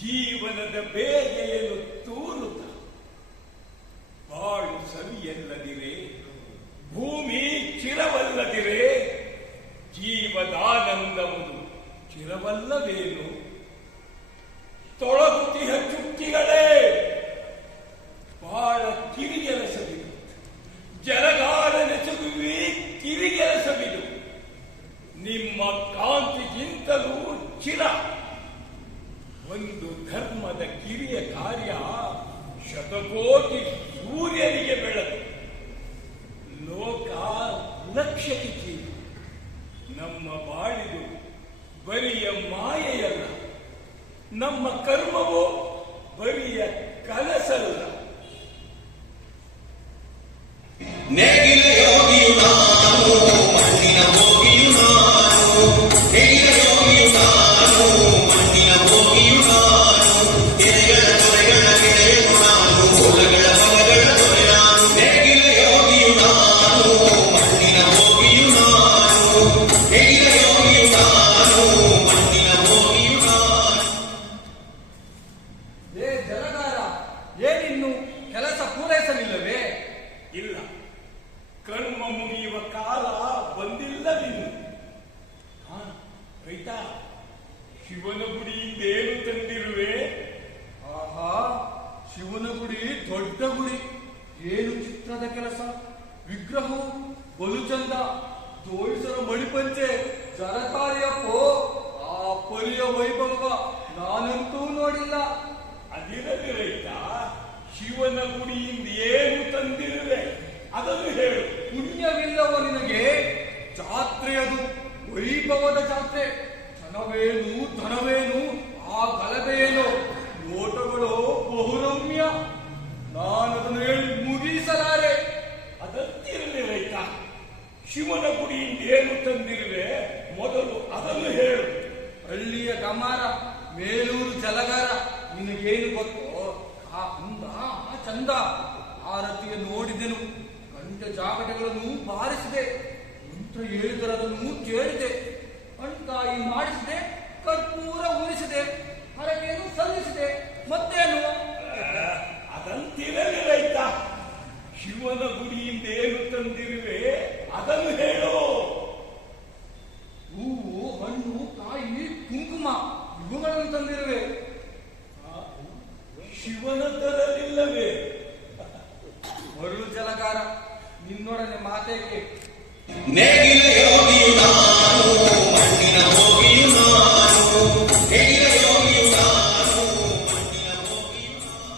ಜೀವನದ ಬೇಗೆಯನ್ನು ತೂರುತ್ತ ಬಾಳು ಸವಿಯಲ್ಲದಿರೆ ಭೂಮಿ ಚಿರವಲ್ಲದಿರೆ ಜೀವದಾನಂದವನ್ನು ಚಿರವಲ್ಲವೇನು? ತೊಳಗುತ್ತಿಹ ಚುಕ್ಕಿಗಳೇ ಬಾಳ ಕಿರಿಗೆಲಸವಿದು, ಜಲಗಾರನೆಸಗುವಿ ಕಿರಿಗೆಲಸವಿದು. ನಿಮ್ಮ ಕಾಂತಿಗಿಂತಲೂ ಚಿರ ಒಂದು ಧರ್ಮದ ಕಿರಿಯ ಕಾರ್ಯ ಶತಕೋಟಿ ಸೂರ್ಯನಿಗೆ ಬೆಳಕು. ಲೋಕ ಲಕ್ಷ್ಯಕ್ಕೆ ಕೀಳು. ನಮ್ಮ ಬಾಳಿದು ಬರಿಯ ಮಾಯೆಯಲ್ಲ, ನಮ್ಮ ಕರ್ಮವು ಬರಿಯ ಕನಸಲ್ಲ. ನೇಗಿಲ ಯೋಗಿಯು ನಾನು, ಮಣ್ಣಿನ ಭೋಗಿಯು ನಾನು. ನೇಗಿಲ ಯೋಗಿಯು ನಾನು, ಮಣ್ಣಿನ ಭೋಗಿಯು ನಾನು. ಎಲೆಗಳ ತೊರೆಗಳ ಗೆಳೆಯನು ನಾನು, ಹೊಲಗಳ ಹೊಲಗಳ ತೊರೆ ನಾನು. ನೇಗಿಲ ಯೋಗಿಯು ನಾನು, ಮಣ್ಣಿನ ಭೋಗಿಯು ನಾನು. ನೇಗಿಲ ಯೋಗಿಯು ನಾನು, ಮಣ್ಣಿನ ಭೋಗಿಯು ನಾನು. ಏ ಜಲಗಾರ, ಏನಿನ್ನು ಕೆಲಸ ಪೂರೈಸಲಿಲ್ಲವೇ? ಇಲ್ಲ, ಕರ್ಮ ಮುಗಿಯುವ ಕಾಲ ಬಂದಿಲ್ಲವಿನ್ನು. ರೈತ, ಶಿವನ ಗುಡಿಯಿಂದೇನು ತಂದಿರುವೆ? ಆಹಾ, ಶಿವನ ಗುಡಿ ದೊಡ್ಡ ಗುಡಿ. ಏನು ಚಿತ್ರದ ಕೆಲಸ. ವಿಗ್ರಹವು ಬಲು ಚಂದ. ತೋಳಿಸರ ಮಣಿಪಂಚೆ ಜರಕಾರಿಯಪ್ಪೋ. ಆ ಪರಿಯ ವೈಭವ ನಾನಂತೂ ನೋಡಿಲ್ಲ. ಅದಿರಲಿ ರೈತ, ಶಿವನ ಗುಡಿಯಿಂದ ಏನು ತಂದಿರುವೆ ಅದನ್ನು ಹೇಳು. ಪುಣ್ಯವಿಲ್ಲವೋ ನಿನಗೆ? ಜಾತ್ರೆಯದು, ವೈಭವದ ಜಾತ್ರೆ. ಜನವೇನು ಧನವೇನು ಆ ಗಲಭೆಯೇನು, ನೋಟಗಳು ಬಹುರಮ್ಯ. ನಾನದನ್ನು ಹೇಳಿ ಮುಗಿಸಲಾರೆ. ಅದಂತಿರಲಿ ರೈತ, ಶಿವನ ಗುಡಿಯಿಂದ ಏನು ತಂದಿರುವೆ ಮೊದಲು ಅದನ್ನು ಹೇಳು. ಹಳ್ಳಿಯ ಗಮಾರ, ಮೇಲೂರು ಜಲಗಾರ. ನಿನಗೇನು ಗೊತ್ತೋ? ಆ ಅಂದ, ಆ ಚಂದ. ಆರತಿಯ ನೋಡಿದೆನು, ಕಂಠ ಜಾಗಟಗಳನ್ನು ಬಾರಿಸಿದೆ, ಮಂತ್ರ ಹೇಳಿದರದನ್ನು ಕೇಳಿದೆ, ಅಣ್ಕಾಯಿ ಮಾಡಿಸಿದೆ, ಕರ್ಪೂರ ಉಳಿಸಿದೆ, ಹರಕೆಯನ್ನು ಸಲ್ಲಿಸಿದೆ. ಮತ್ತೇನು? ಅದಂತಿರಲಿ ರೈತ, ಶಿವನ ಗುಡಿಯಿಂದ ಏನು ತಂದಿರುವೆ ಅದನ್ನು ಹೇಳು. ಹೂವು, ಹಣ್ಣು, ಕಾಯಿ, ಕುಂಕುಮ ಇವುಗಳನ್ನು ತಂದಿರುವೆ. ಶಿವನ ತರಲಿಲ್ಲವೇ? ಮರುಳು ಜಲಗಾರ, ನಿನ್ನೊಡನೆ ಮಾತೇಕೆ? ನೇಗಿಲ ಯೋಗಿಯು ನಾನು, ಮಣ್ಣಿನ ಭೋಗಿಯು ನಾನು. ನೇಗಿಲ ಯೋಗಿಯು ನಾನು, ಮಣ್ಣಿನ ಭೋಗಿಯು ನಾನು.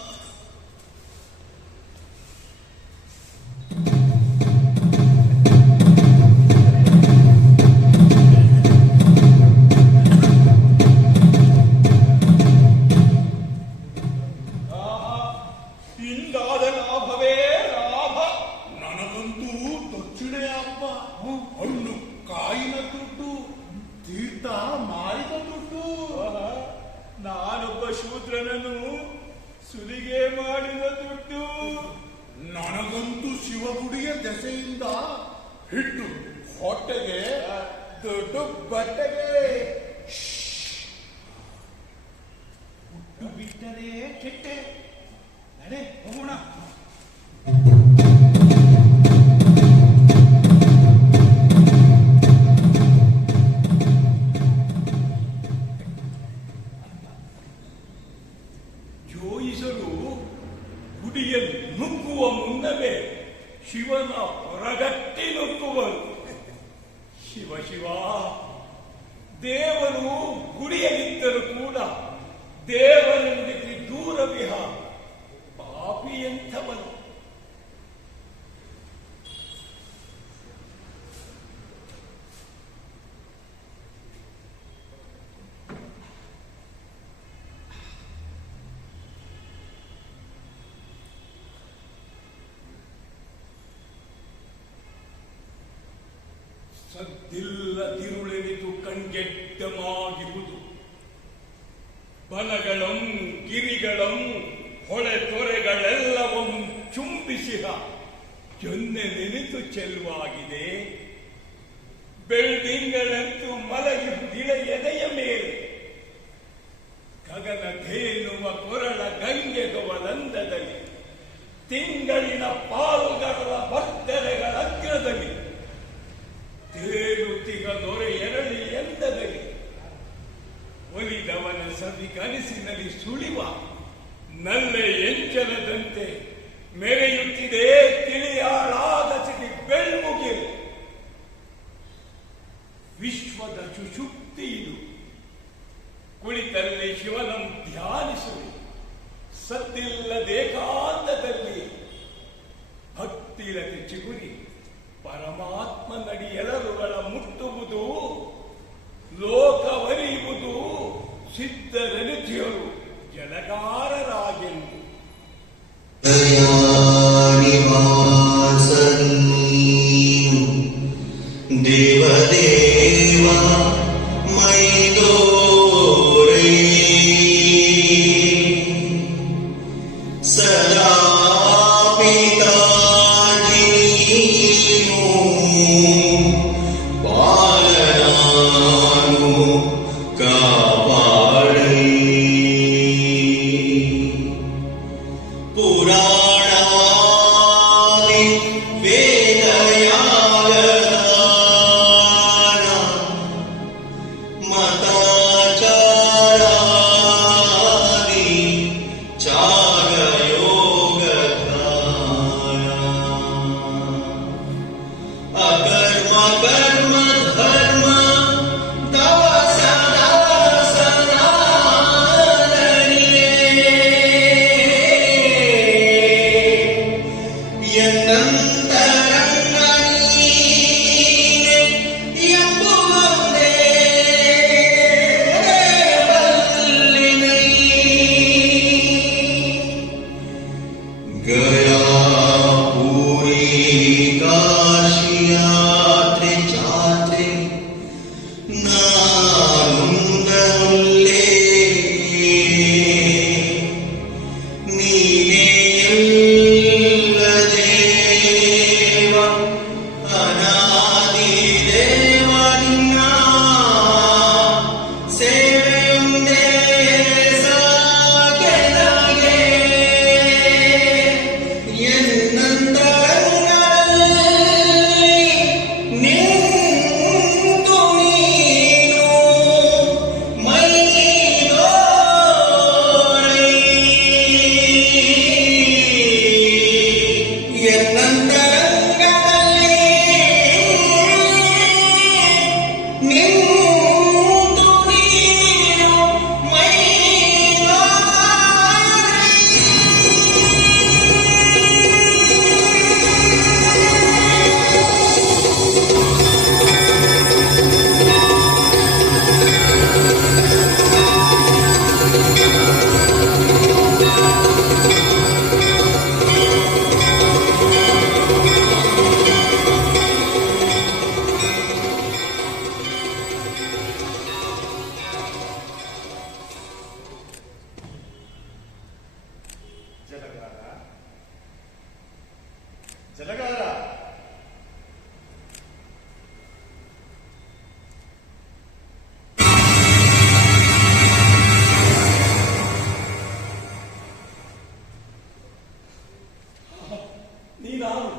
ಇಂದಾದ ಲಾಭವೇ ಲಾಭ. ನನಗಂತೂ ದಕ್ಷಿಣೆ ಹಬ್ಬ. ಹಣ್ಣು ಕಾಯಿನ ದುಡ್ಡು, ತೀರ್ಥ ಮಾರಿದ ದುಡ್ಡು. ನಾನೊಬ್ಬ ಶೂದ್ರನನ್ನು ಸುಲಿಗೆ ಮಾಡಿದ ದುಡ್ಡು. ನನಗಂತೂ ಶಿವಗುಡಿಯ ದೆಸೆಯಿಂದ ಹಿಟ್ಟು ಹೊಟ್ಟೆಗೆ, ದುಡ್ಡು ಬಟ್ಟೆಗೆ. ಹುಟ್ಟು ಬಿಟ್ಟರೆ ಕೆಟ್ಟೆ. ನಡೆ ಹೋಗೋಣ. ಜೋಯಿಸಲು ಗುಡಿಯ ನುಗ್ಗುವ ಮುನ್ನವೇ ಶಿವನ ಹೊರಗಟ್ಟಿ ನುಗ್ಗುವರು. ಶಿವ ಶಿವ, ದೇವರು ಗುಡಿಯಲ್ಲಿದ್ದರೂ ಕೂಡ ದೇವರೊಂದಿಗೆ ದೂರ ವಿಹ ಪಾಪಿಯಂಥವನು. ಸದ್ದಿಲ್ಲದಿರುಳೆನಿತು ಕಣ್ಗೆಡ್ಡಮಾಗಿರುವುದು. ಬನಗಳಂ ಗಿರಿಗಳಂ ಹೊಳೆ ತೊರೆಗಳೆಲ್ಲವಂ ಚುಂಬಿಸಿಹ ಜೊನ್ನೆ ನೆನೆತು ಚೆಲುವಾಗಿದೆ. ಬೆಳ್ದಿಂಗಳಂತೂ ಮಲಗಿರುವುದಿಳ ಎದೆಯ ಮೇಲೆ. ಗಗನ ಧೇನುವ ಕೊರಳ ಗಂಗೆಗವಲಂದದಲ್ಲಿ ತಿಂಗಳಿನ ಪಾಲ್ಗಡಲ ಭಕ್ತರೆಗಳ ಅಗ್ರದಲ್ಲಿ ತೇರುತಿಗ ನೊರೆ ಎರಳಿ ಎಂದದಲ್ಲಿ ಒಲಿದವನ ಸವಿ ಕನಸಿನಲ್ಲಿ ಸುಳಿವ ನಲ್ಲೆ ಎಂಚಲದಂತೆ ಮೆರೆಯುತ್ತಿದೆ ತಿಳಿಯಾಳಾದ ಸಿಟಿ ಬೆಳ್ಮುಗಿಲು. ವಿಶ್ವದ ಸುಷುಪ್ತಿ ಇದು. ಕುಳಿತಲ್ಲಿ ಶಿವನಂ ಧ್ಯಾನಿಸುವೆ ಸದ್ದಿಲ್ಲದೇಕಾಂತದಲ್ಲಿ ಭಕ್ತಿಲತೆ ಚಿಗುರಿ ಪರಮಾತ್ಮ ನಡಿಯಲರುಗಳ ಮುಟ್ಟುವುದು ಲೋಕವರಿಯುವುದು ಸಿದ್ಧರೆನಿತಿಯರು ಜಲಗಾರರಾಗೆಂದು. ದೇವದೇವ ಮೈದೋರೇ ಸದಾ ಪಿತಾಜಿನೀನು ಪಾಲನಾನು ಕಾಪಾಡೈ. ಪುರಾಣಾದಿ ವೇದಯಾಗದಾನ ಮತಾಚಾರಾದಿ ಚಾಗಯೋಗಧಾನ ಅಕರ್ಮ ಕರ್ಮ ಧರ್ಮ ತವ ಸದಾ ಸನಾತನಿಯೇ. ಎನ್ನಂತರಂಗ ನೀನೆ ಎಂಬುವಂದೇ ಬಲ್ಲಿನೈ. ಗಯಾ ಪೂರಿ ಕಾಶಿ ಯಾತ್ರೆ ಜಾತ್ರೆ ನಾನುಂದನುಲ್ಲೇ. ನೀನೇ ಎಲ್ಲ ದೇವ ಅನಾದಿ ದೇವ ನಿನ್ನ ಸೇವೆಯೊಂದೇ ಸಾಕೆನಗೆ. ಎನ್ನಂತರಂಗದಲ್ಲಿ ನಿಂತು ನೀನು ಮೈದೋರೈ. ಎನ್ನಂತರಂಗದಲ್ಲಿ ನಿಂತು ನೀನು ಮೈದೋರೈ. ಜಲಗಾರ ಜಲಗಾರ ನೀನಾರು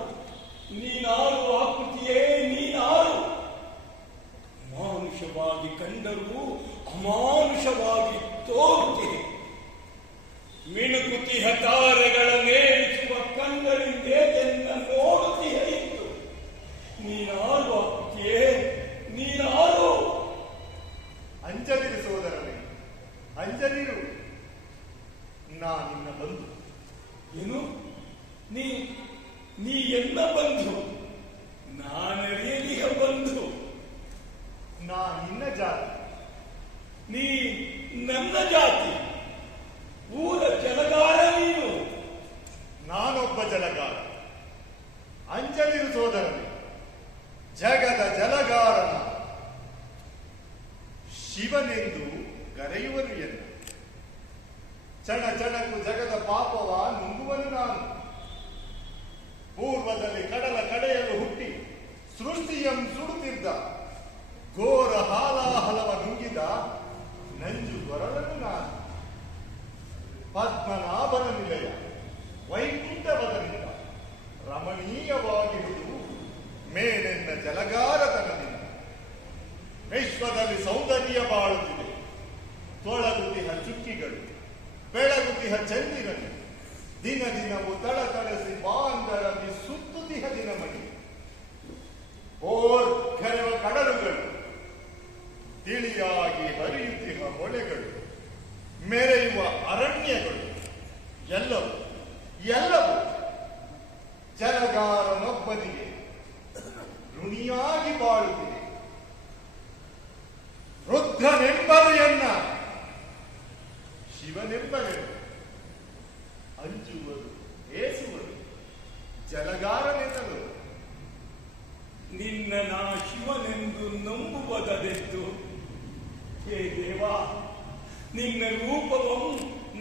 ನೀನಾರು ಆಕೃತಿಯೇ ನೀನಾರು. ಮಾನುಷವಾಗಿ ಕಂಡರೂ ಅಮಾನುಷವಾಗಿ ತೋರುತ್ತಿದೆ. ಮಿಣುಕುತಿಹ ತಾರೆಗಳ ನೇರಿಸುವ ಕಣ್ಣುಗಳಿಂದ ನೋಡುತ್ತಿಹ ಇತ್ತು. ನೀನಾರು ಆಕೃತಿಯೇ ನೀನಾರು. ಅಂಜದಿರು ಸೋದರನೇ, ಅಂಜದಿರು. ನಾ ನಿನ್ನ ಬಂಧು. ಏನು ನನ್ನ ಜಾತಿ ಊರ ಜಲಗಾರ ನೀನು. ನಾನೊಬ್ಬ ಜಲಗಾರ. ಅಂಜಲಿರು ಸೋದರನೇ, ಜಗದ ಜಲಗಾರನ ಶಿವನೆಂದು ಕರೆಯುವರು ಎಂದು. ಚಣ ಚಣಕು ಜಗದ ಪಾಪವ ನುಂಗುವನು ನಾನು. ಪೂರ್ವದಲ್ಲಿ ಕಡಲ ಕಡೆಯಲು ಹುಟ್ಟಿ ಸೃಷ್ಟಿಯಂ ಸುಡುತ್ತಿದ್ದ ಘೋರ ಹಾಲಾಹಲವ ನುಂಗಿದ ನಂಜು ಗೊರಲನು ನಾನು. ಪದ್ಮನಾಭನ ನಿಲಯ ವೈಕುಂಠವದನಿಂದ ರಮಣೀಯವಾಗಿರುವುದು ಮೇಲೆನ್ನ ಜಲಗಾರತನದಿಂದ. ವಿಶ್ವದಲ್ಲಿ ಸೌಂದರ್ಯ ಬಾಳುತ್ತಿದೆ, ತೊಳಗುತಿಹ ಚುಕ್ಕಿಗಳು, ಬೆಳಗುತಿಹ ಚಂದಿರನು, ದಿನ ದಿನವೂ ತಳತಳಿಸಿ ಬಾಂಧರಲ್ಲಿ ಸುತ್ತುತಿಹ ದಿನಮಣಿ. ಓರ್ ಕರೆವ ಕಡಲುಗಳು, ತಿಳಿಯಾಗಿ ಹರಿಯುತ್ತಿಹ ಹೊಳೆಗಳು, ಮೆರೆಯುವ ಅರಣ್ಯಗಳು, ಎಲ್ಲವೂ ಎಲ್ಲವೂ ಜಲಗಾರನೊಬ್ಬನಿಗೆ ಋಣಿಯಾಗಿ ಬಾಳುತ್ತಿದೆ. ರುದ್ರನೆಂಬರು ಎನ್ನ, ಶಿವನೆಂಬರು ಅಂಜುವರು ಏಸುವರು ಜಲಗಾರನೆನ್ನಲು. ನಿನ್ನ ನಾ ಶಿವನೆಂದು ನಂಬುವುದೆಂದು. ಹೇ ದೇವಾ, ನಿನ್ನ ರೂಪವಂ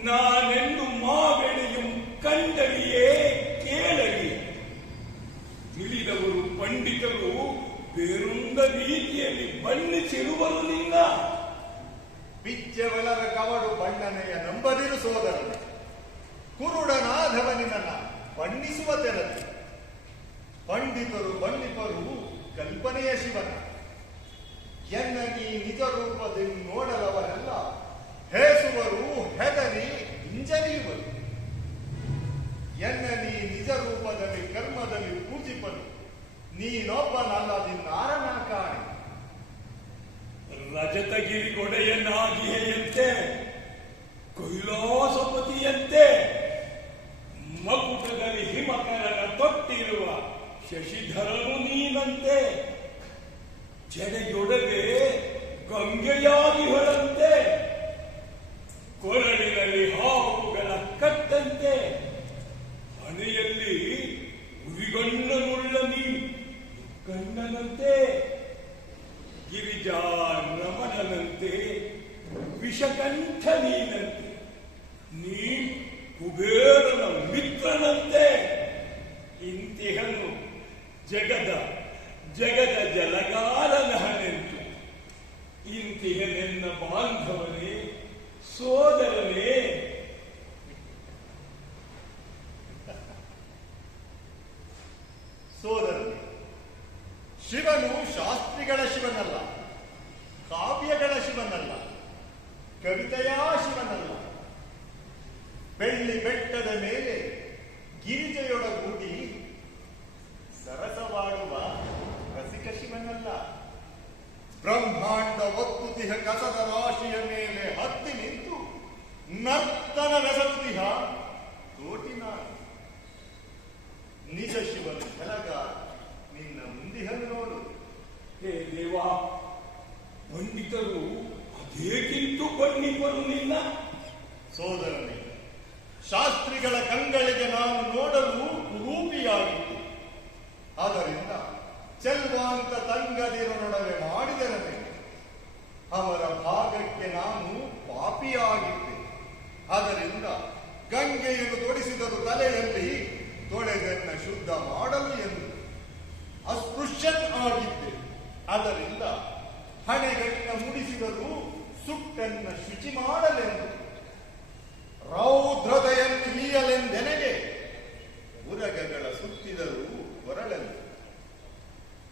ನಾನೆಂದು ಮಾವೆಳೆಯು ಕಂಡಳಿಯೇ ಕೇಳಲಿ. ತಿಳಿದವರು ಪಂಡಿತರು ಬೇರೊಂದ ರೀತಿಯಲ್ಲಿ ಬಣ್ಣಿಸಿರುವರು ನಿನ್ನ. ಬಿಜ್ಜೆವಲರ ಕವಡು ಬಣ್ಣನೆಯ ನಂಬದಿರು ಸೋದರನೆ, ಕುರುಡನಾದವನಿನನ್ನ ಬಣ್ಣಿಸುವ ತೆರಲಿ. ಪಂಡಿತರು ಬಣ್ಣಿಪರು ಕಲ್ಪನೆಯ ಶಿವನ, ಎನ್ನ ನೀ ನಿಜ ರೂಪದಲ್ಲಿ ನೋಡಲವರೆಲ್ಲ ಹೇಸುವರು ಹೆದರಿ ಹಿಂಜರಿಯುವರು. ಎನ್ನ ನೀ ನಿಜ ರೂಪದಲ್ಲಿ ಕರ್ಮದಲ್ಲಿ ಪೂಜಿಪನು, ನೀನೊಬ್ಬನಲ್ಲದಿನ್ನಾರನ ಕಾಣೆ. ರಜತಗಿರಿ ಗೊಡೆಯನ್ನಾಗಿಯಂತೆ, ಕೈಲಾಸಪತಿಯಂತೆ, ಮಕುಟದಲ್ಲಿ ಹಿಮಕರನ ತೊಟ್ಟಿರುವ ಶಶಿಧರನು ನೀನಂತೆ, ಜಡೆಯೊಡವೆ ಗಂಗೆಯಾಗಿ ಹೊಳಂತೆ, ಕೊರಳಿನಲ್ಲಿ ಹಾವುಗಳ ಕಟ್ಟಂತೆ, ಹಣೆಯಲ್ಲಿ ಉರಿಗಣ್ಣನುಳ್ಳ ನೀ ಗಣ್ಣನಂತೆ, ಗಿರಿಜಾ ರಮಣನಂತೆ, ವಿಷಕಂಠ ನೀನಂತೆ, ನೀ ಕುಬೇರನ ಮಿತ್ರನಂತೆ. ಇಂತಿಹನು ಜಗದ ಜಗದ ಜಲಗಾರನಹನೆಂತು. ಇಂತಿಹನೆನ್ನ ಬಾಂಧವನೇ, ಸೋದರನೇ. ಸೋದರನೇ, ಶಿವನು ಶಾಸ್ತ್ರಿಗಳ ಶಿವನಲ್ಲ, ಕಾವ್ಯಗಳ ಶಿವನಲ್ಲ, ಕವಿತೆಯ ಶಿವನಲ್ಲ. ಬೆಳ್ಳಿ ಬೆಟ್ಟದ ಮೇಲೆ ಗಿರಿಜೆಯೊಡಗೂಡಿ ಸರಸವಾಡುವ ರಸಿಕ ಶಿವನಲ್ಲ. ಬ್ರಹ್ಮಾಂಡ ಒತ್ತುತಿಹ ಕಸದ ರಾಶಿಯ ಮೇಲೆ ಹತ್ತಿ ನಿಂತು ನರ್ತನವೆಸಗುತ್ತಿಹ ತೋಟಿನ ನಿಜ ಶಿವನು ಜಲಗಾರ ನಿನ್ನ ಮುಂದಿಹನು ನೋಡು. ಹೇ ದೇವಾ, ಪಂಡಿತರು ಅದೇಗಿಂತೂ ಬಣ್ಣಿಪರು ನಿನ್ನ. ಸೋದರನೇ, ಶಾಸ್ತ್ರಿಗಳ ಕಂಗಳಿಗೆ ನಾನು ನೋಡಲು ಕುರೂಪಿಯಾಗಿತ್ತು. ಆದ್ದರಿಂದ ಚೆಲ್ವಾಂತ ತಂಗದಿರನೊಡವೆ ಮಾಡಿದರನೆ ಅವರ ಭಾಗಕ್ಕೆ ನಾನು ಪಾಪಿಯಾಗಿದ್ದೆ. ಆದ್ದರಿಂದ ಗಂಗೆಯನ್ನು ತೊಡಿಸಿದರು ತಲೆಯಲ್ಲಿ ತೊಳೆದನ್ನ ಶುದ್ಧ ಮಾಡಲು ಎಂದು ಅಸ್ಪೃಶ್ಯನ್ ಆಗಿದ್ದೆ. ಅದರಿಂದ ಹಣೆಗಣ್ಣ ಮುಡಿಸಿದರು ಸುಟ್ಟನ್ನ ಶುಚಿ ಮಾಡಲೆಂದು, ರೌದ್ರತೆಯನ್ನು ಹೀಯಲೆಂದೆನೆಗೆ ಉರಗಗಳ ಸುತ್ತಿದರು ಹೊರಳಲು.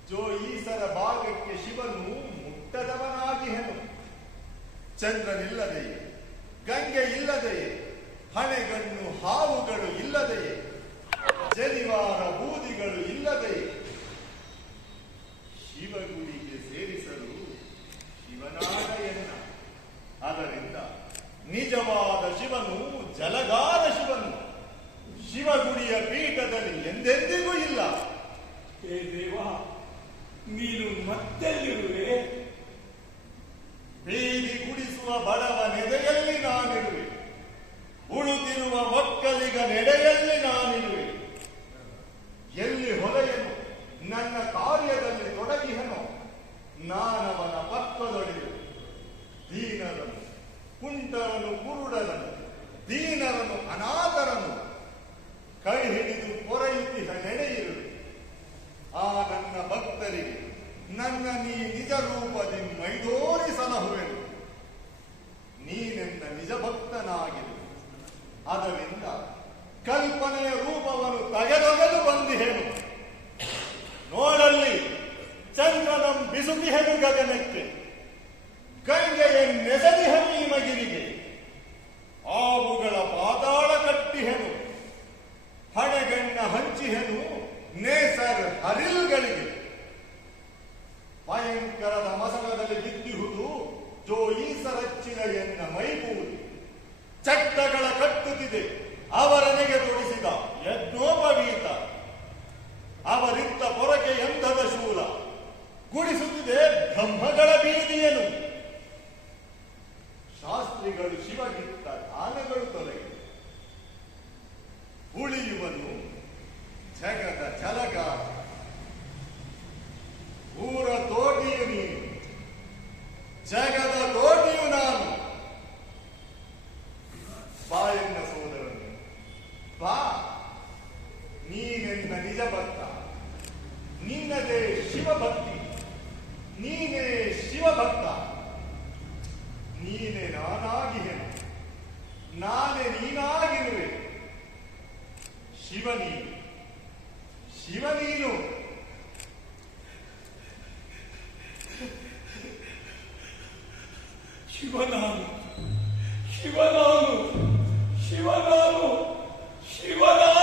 ಜೋಯಿಸರ ಭಾಗಕ್ಕೆ ಶಿವನು ಮುಟ್ಟದವನಾಗಿಹನು. ಚಂದ್ರನಿಲ್ಲದೆಯೇ, ಗಂಗೆ ಇಲ್ಲದೆಯೇ, ಹಣೆಗಣ್ಣು ಹಾವುಗಳು ಇಲ್ಲದೆಯೇ, ಜನಿವಾರ ಬೂದಿಗಳು ಇಲ್ಲದೆಯೇ ಶಿವಗುಡಿಗೆ ಸೇರಿಸಲು ಶಿವನಾದ ಎನ್ನ. ಅದರಿಂದ ನಿಜವಾದ ಶಿವನು ಜಲಗಾರ ಶಿವನು ಶಿವಗುಡಿಯ ಪೀಠದಲ್ಲಿ ಎಂದೆಂದಿಗೂ ಇಲ್ಲ. ಹೇ ದೇವಾ, ನೀನು ಮತ್ತೆಲ್ಲಿರುವೆ? ಬೀದಿ ಗುಡಿಸುವ ದುಃಖಿಸುವ ಬಡವನೆದೆಯಲ್ಲಿ ನಾನಿರುವೆ, ಉಳುತ್ತಿರುವ ಒಕ್ಕಲಿಗ ನೆಡೆಯಲ್ಲಿ ನಾನಿರುವೆ. ಎಲ್ಲಿ ಹೊಲೆಯನು ನನ್ನ ಕಾರ್ಯದಲ್ಲಿ ತೊಡಗಿಹನೋ ನಾನವನ ಪಕ್ಕದೊಡೆಯು. ದೀನರನು ಕುಂಟರನು ಕುರುಡರನು, ದೀನರನು ಅನಾಥರನು ಕೈ ಹಿಡಿದು ಪೊರೆಯುತ್ತಿಹ ನೆಡೆಯಿರುವೆ. ಆ ನನ್ನ ಭಕ್ತರಿಗೆ ನನ್ನ ನೀ ನಿಜ ರೂಪದಿ ಮೈದೋರಿ ಸಲಹುವೆನು. ನೀನೆನ್ನ ನಿಜ ಭಕ್ತನಾಗಿರು. ಅದರಿಂದ ಕಲ್ಪನೆಯ ರೂಪವನ್ನು ತೆಗೆದೊಗೆದು ಬಂದಿಹೆನು. ನೋಡಲ್ಲಿ ಚಂದ್ರನಂ ಬಿಸುತಿಹೆನು ಗಗನಕ್ಕೆ, ಗಂಗೆಯನ್ನೆಸೆದಿಹೆನು ಹಿಮಗಿರಿಗೆ. ಆವುಗಳ ಪಾತಾಳ ಕಟ್ಟಿಹೆನು, ಹಣೆಗಣ್ಣ ಹಂಚಿಹೆನು ನೇಸರ್ ಹರಿಲ್ಗಳಿಗೆ. ಭಯಂಕರದ ಮಸಣದಲ್ಲಿ ಬಿದ್ದಿಹುದು ಜೋಯಿಸರಚ್ಚಿದ ಎನ್ನ ಮೈಬೂದು. ಚಟ್ಟಗಳ ಕಟ್ಟುತ್ತಿದೆ ಅವರನೆಗೆ ತೊಡಿಸಿದ ಯಜ್ಞೋಪವೀತ. ಅವರಿದ್ದ ಪೊರಕೆ ಎಂಧದ ಶೂಲ, ಗುಡಿಸುತ್ತಿದೆ ಬ್ರಹ್ಮಗಳ ಬೀದಿಯನು. ಶಾಸ್ತ್ರಿಗಳು ಶಿವಗಿತ್ತ ದಾನಗಳು ತೊಲಗಿ, ಉಳಿಯುವನು ಜಗದ ಜಲಗಾರ. ಊರ ತೋಟಿಯು ನೀನು, ಜಗದ ತೋಟಿಯು ನಾನು. ಬಾ ಎನ್ನ ಸೋದರನು, ಬಾ. ನೀನೆನ್ನ ನಿಜ ಭಕ್ತ, ನಿನ್ನದೇ ಶಿವಭಕ್ತಿ. ನೀನೇ ಶಿವಭಕ್ತ, ನೀನೇ ನಾನಾಗಿಹೆನು, ನಾನೇ ನೀನಾಗಿರುವೆ. ಶಿವನೀನು, ಶಿವನೀನು. ಶಿವನಾನು ಶಿವನಾನು ಶಿವನಾನು ಶಿವನಾನು.